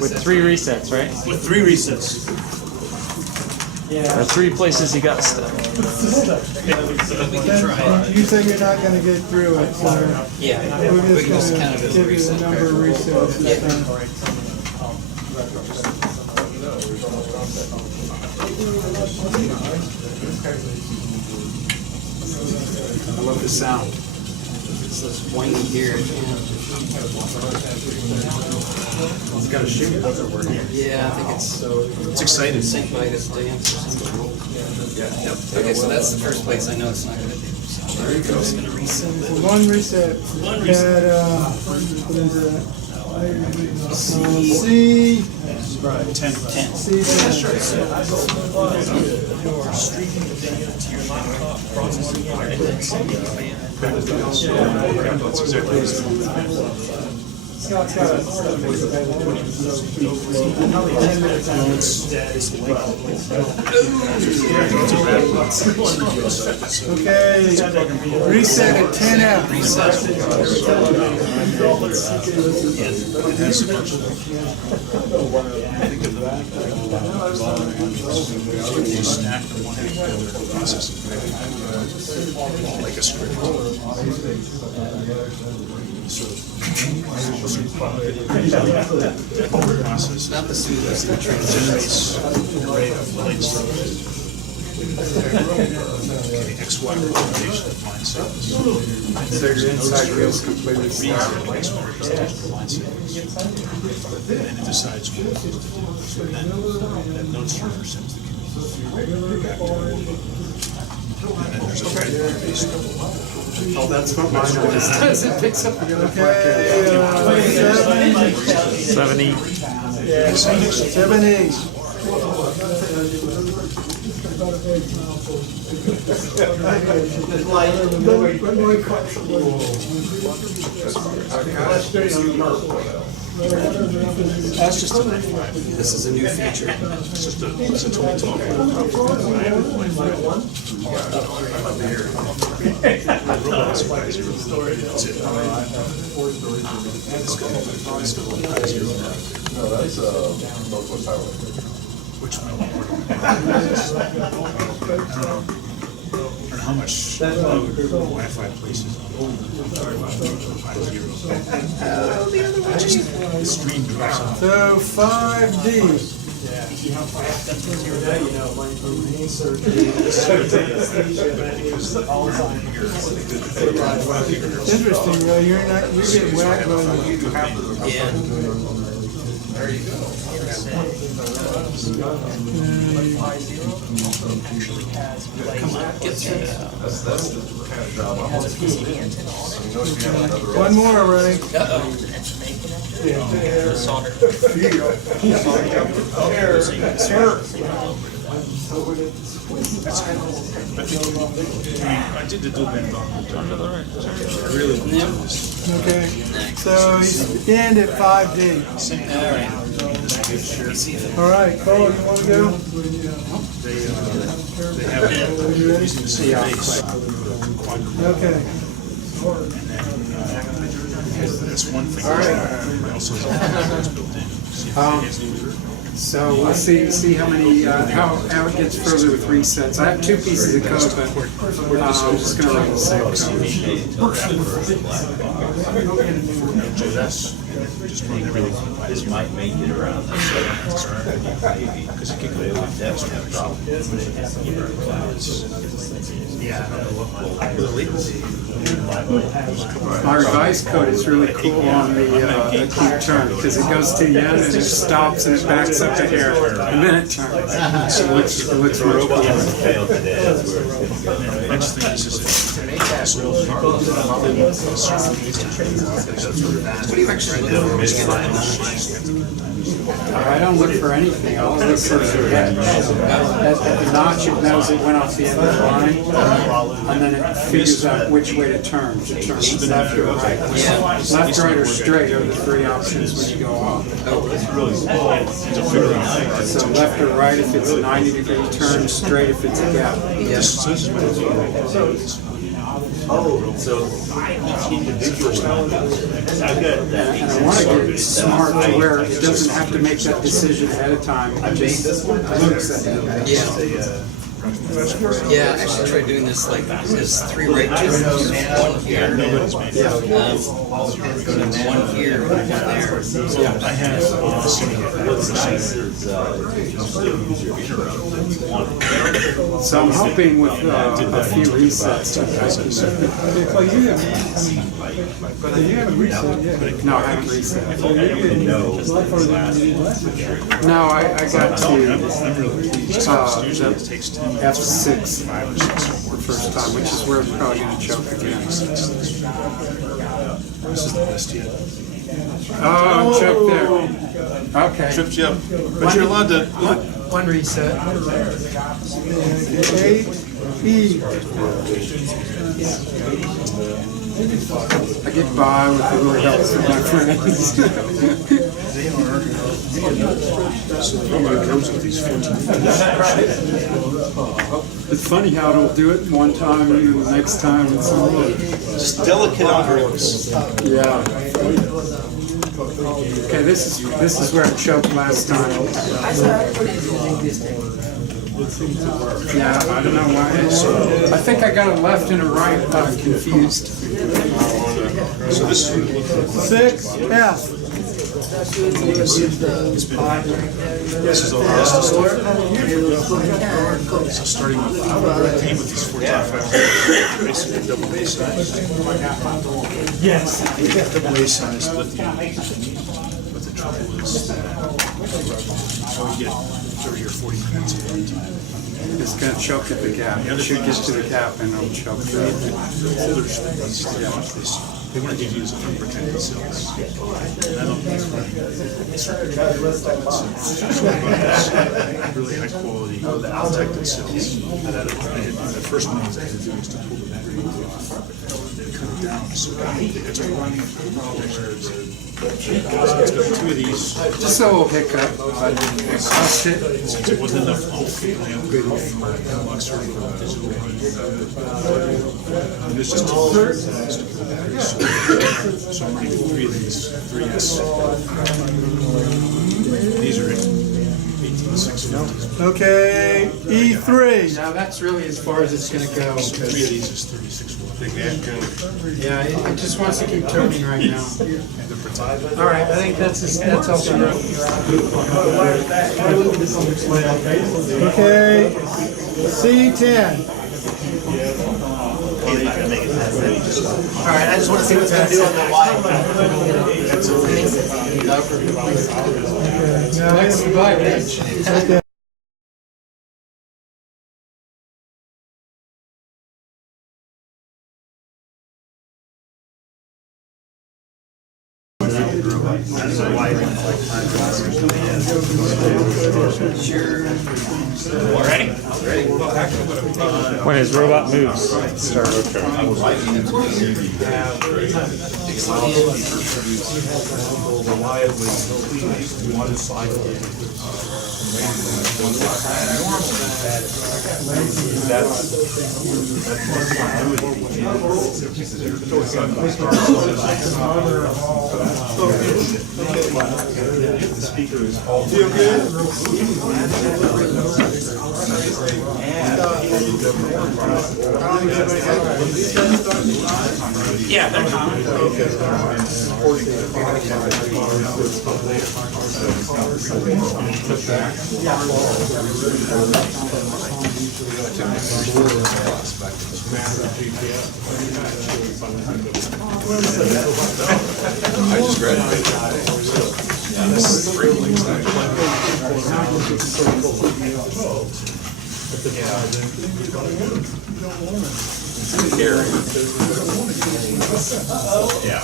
With 3 resets, right? With 3 resets. There are 3 places you got stuck. We can try it. You think you're not going to get through it, so Yeah, we're we can just just count going it to as a give you the reset. number of resets this time. I love the sound. It's those whiny gears. It's got a shoot. Yeah, I think It's excited. sync-vitus dance or something. Okay, so that's the first place I know it's not gonna do. So there you go. It's gonna reset. One reset. What is that? C. 10. That's exactly Okay, reset at 10F. like a script. It's not the smoothest of Generates an array of lights. XY combination of line segments. So your inside wheel's completely Reads stuck. it, makes one of these line segments. And then it decides what it is. And then that node server sends the command back to it. And then there's a thread based on Oh, that's what mine does. It picks up the other Okay, 70. 70. That's just a This is a new feature. It's just a 2012. Which one? Or how much Wi-Fi places on just the stream drops off. So 5D. Interesting, Ray. You're getting whacked by the. Yeah. There you go. Come on, get through that. That's the kind of job I want to do. You notice we have another. One more, Ray. Solder. I did the dual band on the right. I really want to do this. Okay. So he's in at 5D. All right, Cole, you want to go? They have using the same base. Okay. That's one thing. It also has all the built in. So we'll see how many, how it gets further with resets. I have 2 pieces of code, but I'm just going to run the same code. Just run everything. This might make it around because it could go with that problem. My revised code is really cool on the keep turn because it goes to the end and it stops and it backs up to here and then it turns. So it looks much cooler. Next thing is just What do you actually look for? I don't look for anything. I'll look for the edge. At the notch, it knows it went off the end of the line, and then it figures out which way to turn. To turn left or right. Left, right, or straight are the 3 options when you go off. So left or right if it's a 90-degree turn, straight if it's a gap. so each individual. And I want to get it smart to where it doesn't have to make that decision ahead of time. It just looks at it. Yeah, I actually tried doing this like this 3 right turns, 1 here, and 1 here, 1 there. I have So I'm hoping with a few resets that you haven't reset yet. No, I haven't reset. No, I got to F6 the first time, which is where I'm probably going to choke again. This is the best yet. Oh, choke there. Okay. Tripped you up. But you're allowed to. 1 reset. I get by with a little help from my friends. It's funny how it'll do it one time and then the next time it's Just delicate algorithms. yeah. Okay, this is where I choked last time. Yeah, I don't know why. I think I got a left and a right confused. So this is 6F. this is all the So starting with came with these 45 basically double A size. Yes. Double A size lithium. But the trouble is that so we get 30 or 40 minutes of runtime. It's going to choke at the gap. It should get to the gap and it'll choke there. They want to give you as unprotected cells. And I don't think really high quality protected cells. The first one is going to do is to pull the battery and cut it down. So the extra running it's got 2 of these. Just a little hiccup, but it cost it. Since it wasn't enough, I upgraded from Luxor to digital. And there's just 2 batteries. So I'm running 3 of these 3S. These are 18650s. Okay, E3. Now that's really as far as it's going to go. 3 of these is 36 watts. Yeah, it just wants to keep turning right now. All right, I think that's all for now. Okay, C10. All right, I just want to see what's going to do on the wide. Next, goodbye, Rich. Okay. Ready? When his robot moves, start. Feel Yeah, they're common. I just graduated. Yeah, this is 3 weeks actually. Gary. Yeah.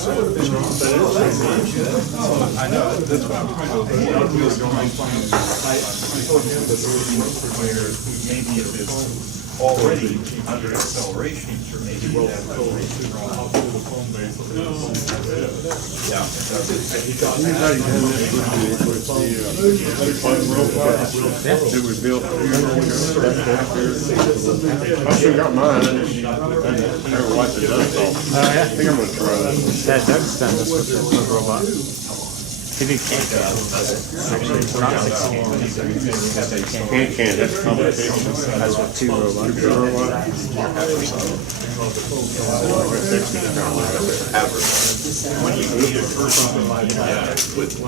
I know, that's what I'm trying to avoid. Maybe if it's already under acceleration, maybe we'll have It was built. I still got mine. I haven't wiped the dust off. Oh, yeah? I think I'm gonna try that. Yeah, Doug's done this with the robot. He did can. Actually, not 16. Can, that's a combination. That's with 2 robots.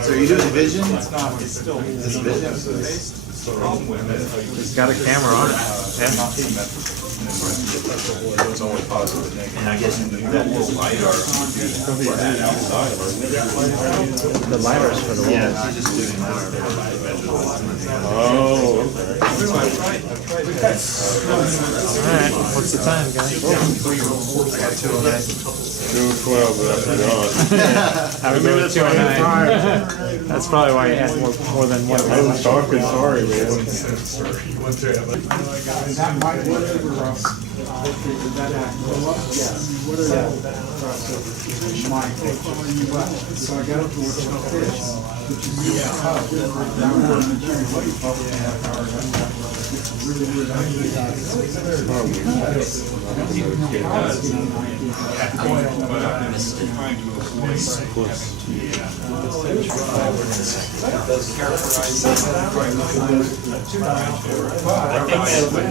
So you're doing vision? It's still vision based? He's got a camera on it. Yeah. It's only positive. And I guess that little LiDAR for that outside. The LiDAR's for the wall. Yeah, I'm just doing that. Oh, okay. Alright, what's the time, guys? I got 209. 2:12, but I forgot. I was doing 209. That's probably why you had more than one. I was talking, sorry, man. So I got up to work on fish.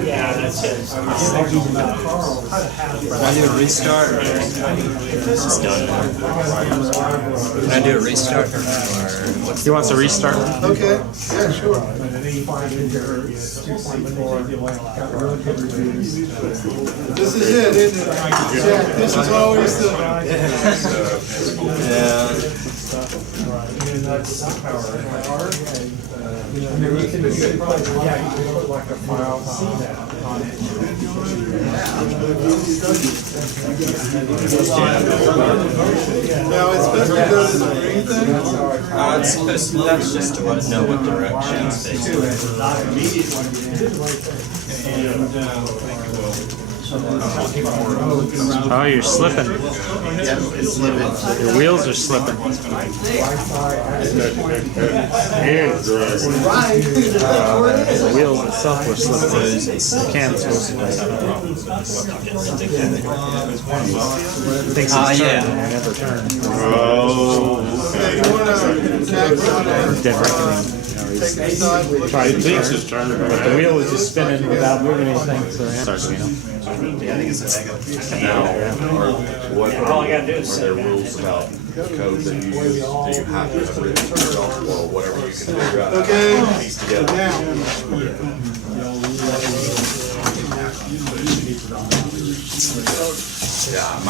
Yeah, that's it. Can I do a restart? It's done. Can I do a restart? He wants a restart. Okay, yeah, sure. This is it, isn't it? Jack, this is always the... Now, it's supposed to go to the green thing? It's supposed to, that's just to know what direction it's basically. Oh, you're slipping. Yep, it's slipping. Your wheels are slipping. The wheels itself were slipping. The cam's supposed to thinks it's turned and it never turned. Oh. Okay, you wanna tack on Dead reckoning. He thinks it's turning. But the wheel was just spinning without moving anything, so yeah. Yeah, I think it's a negative. What All I gotta do is are say there that. rules about code that you use? Do you have to have written yourself or whatever you can figure out? Okay, Piece together. now. Yeah, I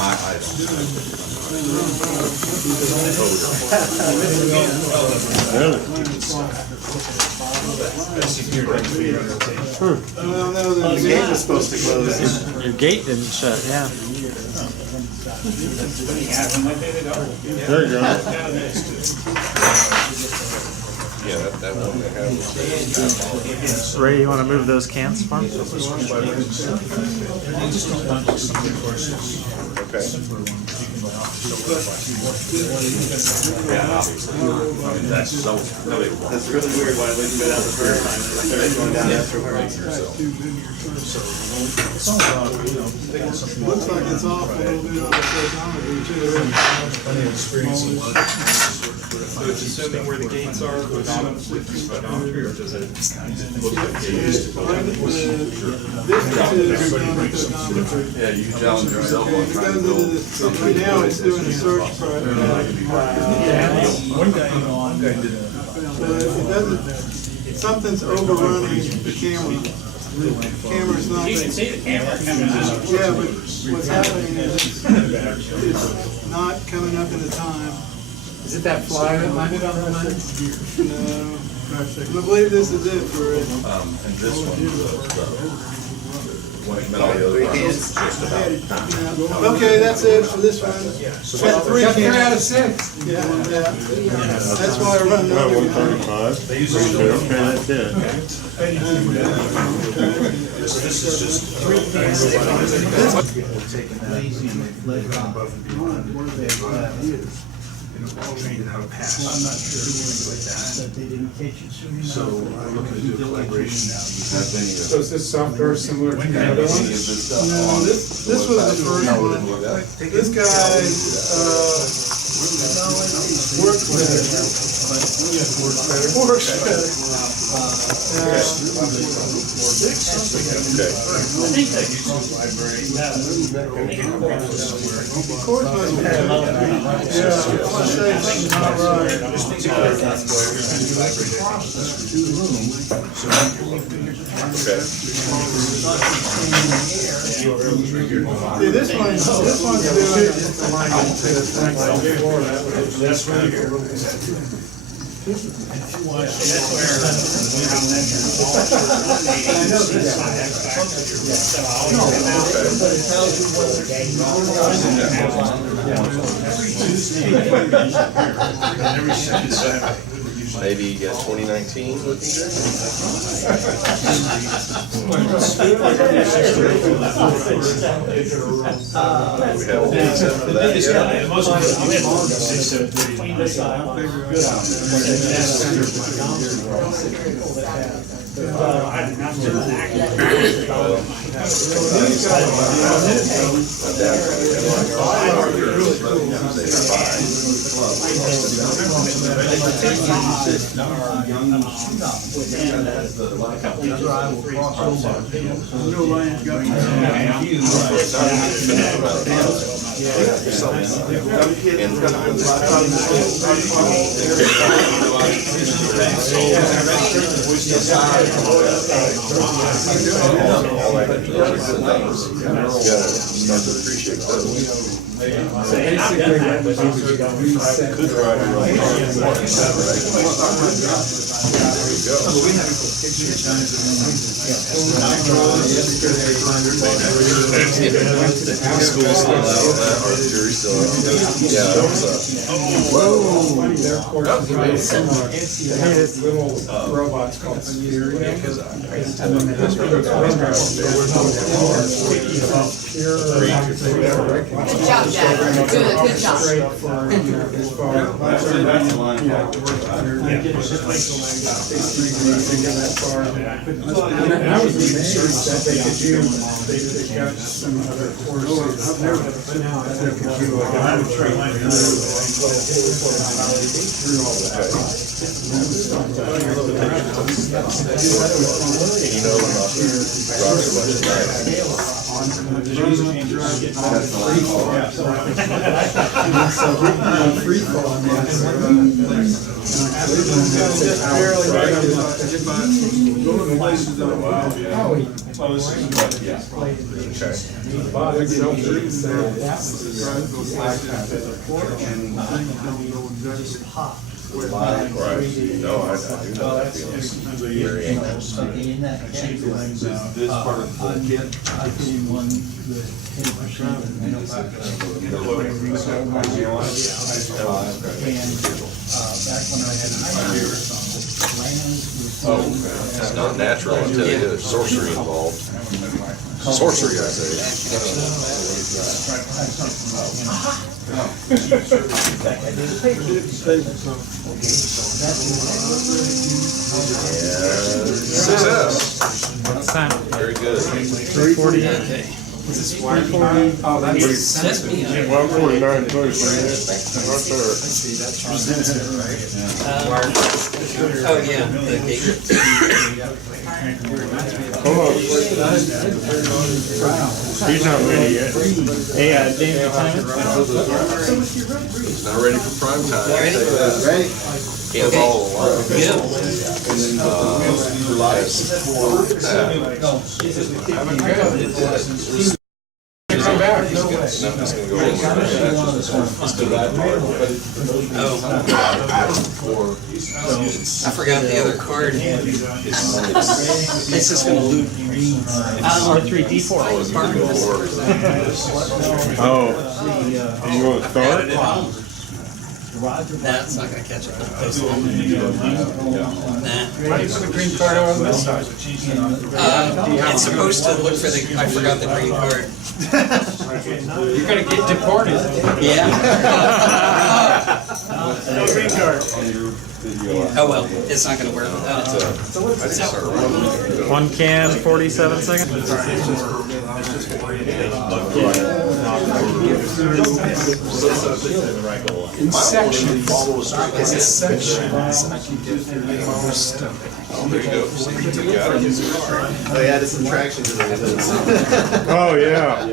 Well, no, The there's... gate was supposed to close. Your gate didn't shut, yeah. There you go. Yeah, that one they have. Ray, you want to move those cans for me? Okay. That's so. That's really weird why I wouldn't go down the first time. I started going down after work. Looks like it's off a little bit on the seismometry too. So it's assuming where the gates are without a speedometer, or does it look like gates? Yeah, you challenge yourself on trying to build something. Right now it's doing a search project. One guy did a. But it doesn't, something's overrunning the camera. The camera's not. You can see the camera coming up. Yeah, but what's happening is it's not coming up in the time. Is it that fly that landed on the line? No. I believe this is it for it. And this one, but all the other ones, just about. Okay, that's it for this one. Got three Got 3 out cameras. of 6. Yeah, yeah. That's why I run another one. So this is just. Trained how to pass. I'm not sure like that they didn't catch it soon enough. So I'm looking to do a collaboration now. So is this software similar to the other one? No, this was the first one. This guy, works better. Works better. Of course, yeah, let's say something's not right. See, this one's Maybe you get 2019 looking good. We have a date set for that yet? School's still out, or the jury's still out. Yeah, that was Little robots called Sphere. Good job, Jack. Good job. I was amazed that they could do, they got some other courses. But now I think they could do like a training through all that. Free fall, Right. No, I do know that feeling. Very anxious. This part of the whole kit. It's not natural until there's sorcery involved. Sorcery, I say. Success. What's that? Very good. 340. Okay. Is this wireframe? Oh, that's Set me up. 149 push, right Oh, yeah, the gate. Hold on. He's not ready yet. Hey, David, He's not ready for prime time. Ready? Ready? Can't follow along. Come back. Now he's gonna go over and I forgot the other card. It's just gonna loop. R3D4. Oh. You want to start? That's not gonna catch it. Nah. Why do you put the green card on this side? It's supposed to look for the, I forgot the green card. You're gonna get deported. Yeah. No green card. Oh well, it's not gonna work without it. One can, 47 seconds. In sections. It's a section. there you go. See, you got it. Oh yeah, there's some traction to this. Oh, yeah.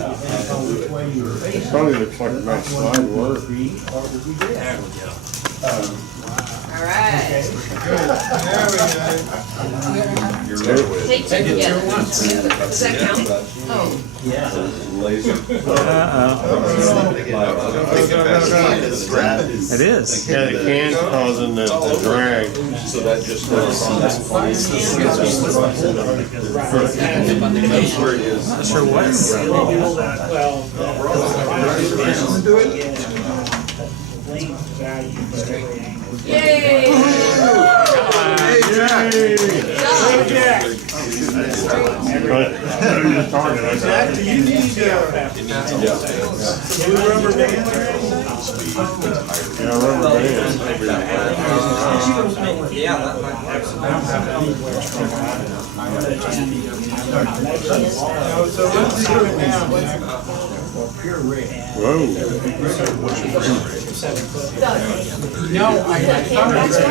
Probably looks like a nice slide work. All right. Take two together. Does that count? Oh. It is. Yeah, the can's causing the drag. So that just where it is. Not sure what. Yay! Jack, do you need blue rubber band? Yeah, rubber band. So what's he doing now? Whoa. No, I thought it was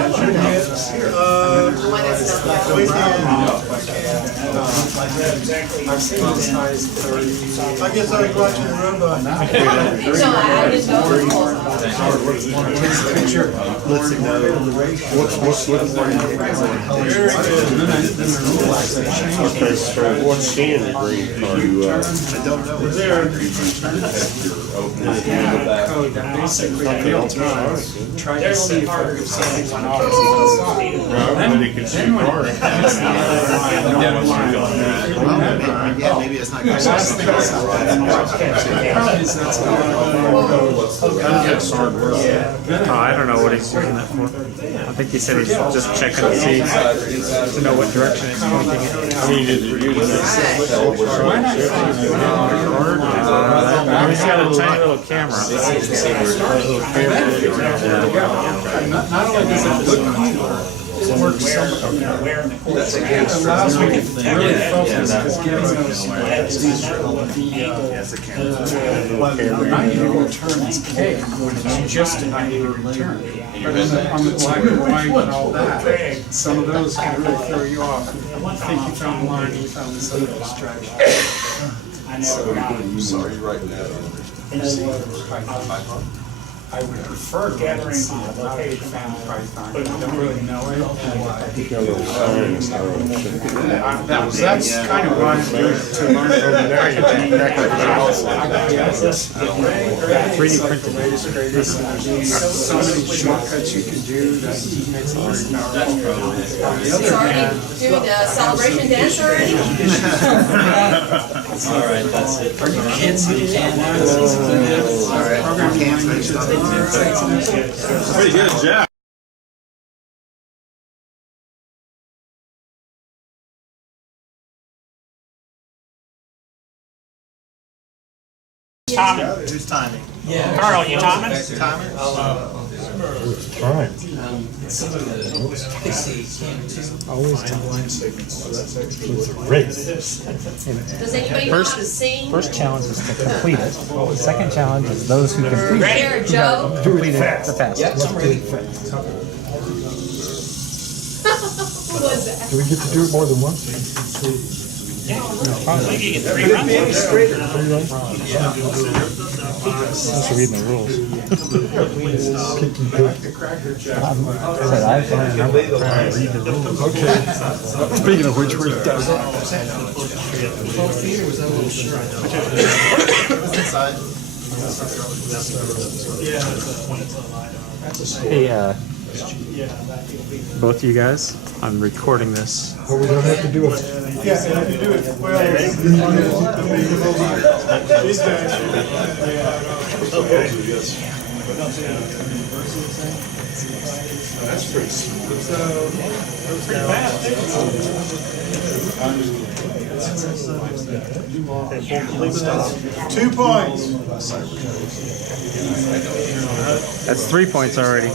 I've seen this size 30. I guess I was watching the robot. No, I didn't know. Let's know. What's Very good. Okay, so what's can the green card? I don't know. Code that basically real time try to see if something went off. Nobody can see card. Yeah, maybe it's not good. The last thing is problem is that's not Oh, I don't know what he's using that for. I think he said he's just checking to see, to know what direction it's pointing in. I mean, is it using it? He's got a tiny little camera. not only does it look cool, it works so it allows me to really focus because getting those the 90 degree turn is okay when it's just a 90 degree turn. But on the black and white and all that, some of those can really throw you off. You think you found the line, you found this other distraction. Sorry, right now. I would prefer to gathering see it, not a fan Python. I don't really know it. That's kind of why I'm doing it, to learn from there. 3D printed. There's so many shortcuts you can do that makes it very powerful. On the other hand, Doing the celebration dance already? All right, that's it. You can't see the camera. All right. Pretty good, Jack. Who's timing? Yeah. Carl, you timing? It's something that Casey came to. Always Does anybody know how to sing? First challenge is to complete it. The second challenge is those who complete it. Here, Joe. Complete it the fastest. Yep, I'm ready. Who was that? Do we get to do it more than once? Maybe you get 3 runs. Thanks for reading the rules. Okay. Speaking of which, where's Doug? Hey, both of you guys, I'm recording this. Oh, we don't have to do it. Yeah, and if you do it well, these guys. Okay. That's pretty smooth. So, pretty fast. 2 points. That's 3 points already.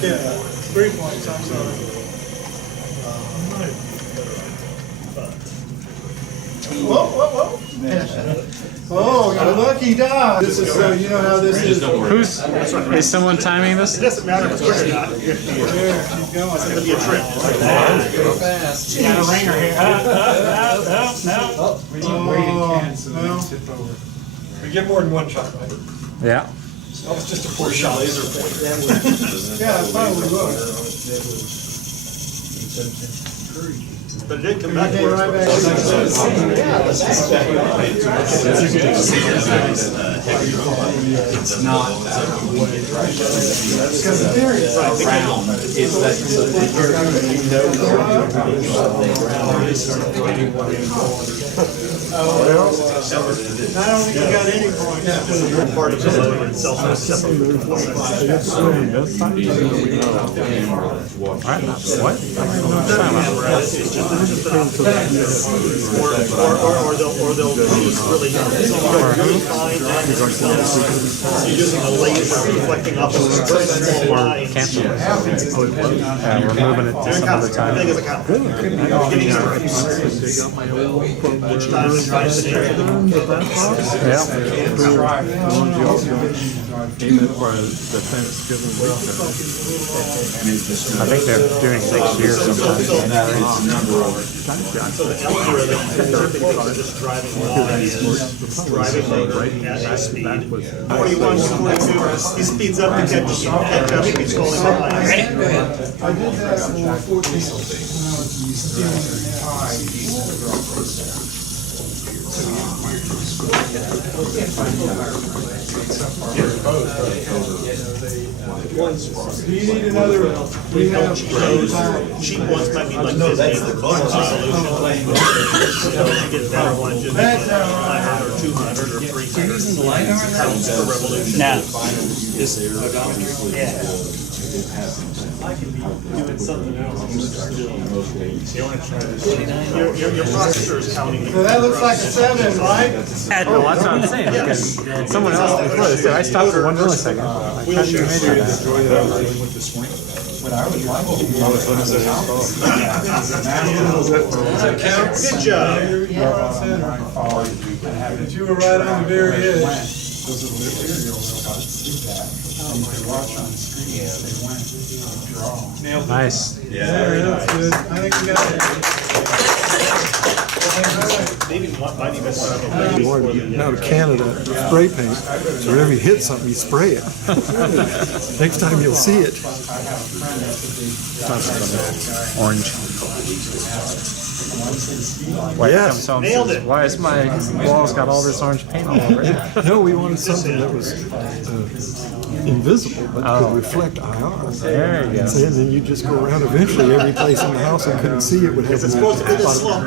Yeah, 3 points, I'm sorry. Whoa, whoa, whoa. Oh, you're lucky dog. This is, you know how this is. Is someone timing this? It doesn't matter if it's quick or not. There, keep going. It's gonna be a trick. Go fast. Got a ringer here. No. We need a weighted can so they don't tip over. We get more than one shot, right? Yeah. That was just a poor shot. Yeah, probably will. But it did come back. Came right back. It's not Because the theory is like round. It's that so that not only you got any points. Part of the load itself is separate. Alright, what? Or they'll just really fine using a laser reflecting off of a very small line. Cancel it. We're moving it to some other time. Big as a cow. Each time it's trying to Yeah. I think they're doing next year sometime. So the algorithm typically is just driving lines, driving at a speed. 41, 42, he speeds up to catch up, he's falling behind. Ready? Go ahead. I did that for 14. Do you need another? We have Cheap ones might be like 50 resolution. So you get better ones, just 500 or 200 or 300 pounds per revolution. No. Doing something else. Your processor is counting. So that looks like a 7, right? No, that's what I'm saying, because someone else before this, I stopped for 1 millisecond. Like, how do you measure that? Good job. But you were right on the very edge. Nice. Yeah, that's good. I think we got it. Out of Canada, spray paint. So whenever you hit something, you spray it. Next time you'll see it. Orange. Why Yes. comes home and says, why is my walls got all this orange paint all over it? No, we wanted something that was invisible, but could reflect IR. There you go. And then you just go around. Eventually, every place in the house I couldn't see it would have. It's supposed to be this slow.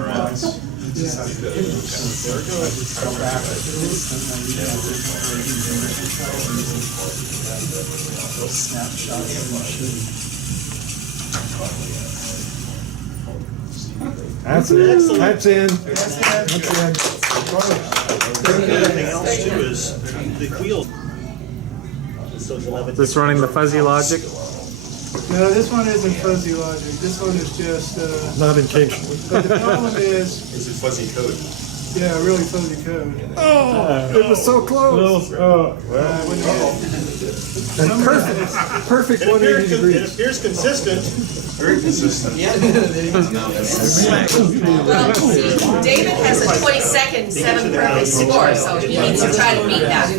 That's it. That's in. Everything else too is the wheel. So it's 11. This running the fuzzy logic? No, this one isn't fuzzy logic. This one is just, Not intentional. but the problem is, This is fuzzy code. yeah, really fuzzy code. Oh, it was so close. And perfect It 180 appears, it degrees. appears consistent. Very consistent. Yeah. Well, David has a 22nd 7 perfect score, so he needs to try to beat that.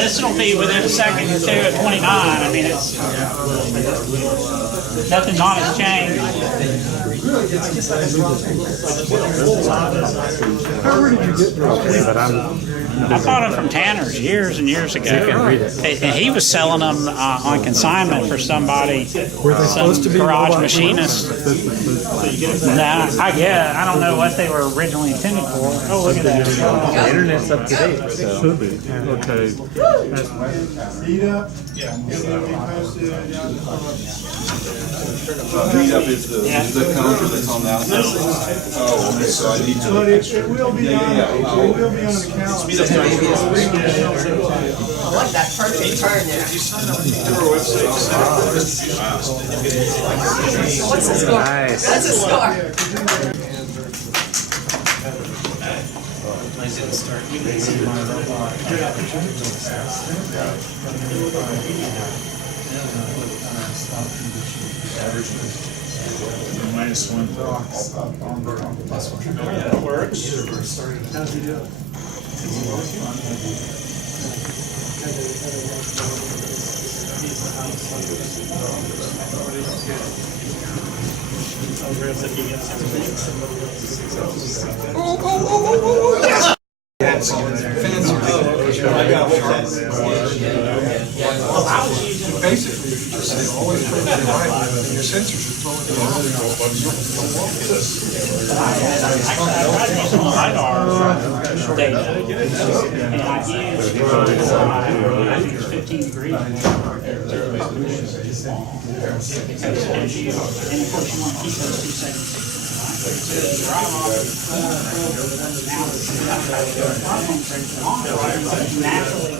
This will be within a second or two at 29. I mean, it's nothing's on its changed. How did you get those? But I bought them from Tanner's years and years ago. And he was selling them on consignment for somebody, Were they some supposed to be garage robot machinist. Nah, I don't know what they were originally intended for. Oh, look at that. the internet's up to date, so. Should be. Okay. Heat up. Yeah. And then we post it. Heat up is the counter that's on the outside. Oh, okay, so I need to. But it will be on, it will be on the calendar. Speed up the I like that perfect turn there. What's the score? Nice. That's a score. I didn't start. -1. That works. How's he doing? Basically, you just say always put it in right, and your sensors are throwing it off. LiDAR data. And I use 15 degrees. And of course, you want to keep those 2 seconds. Naturally,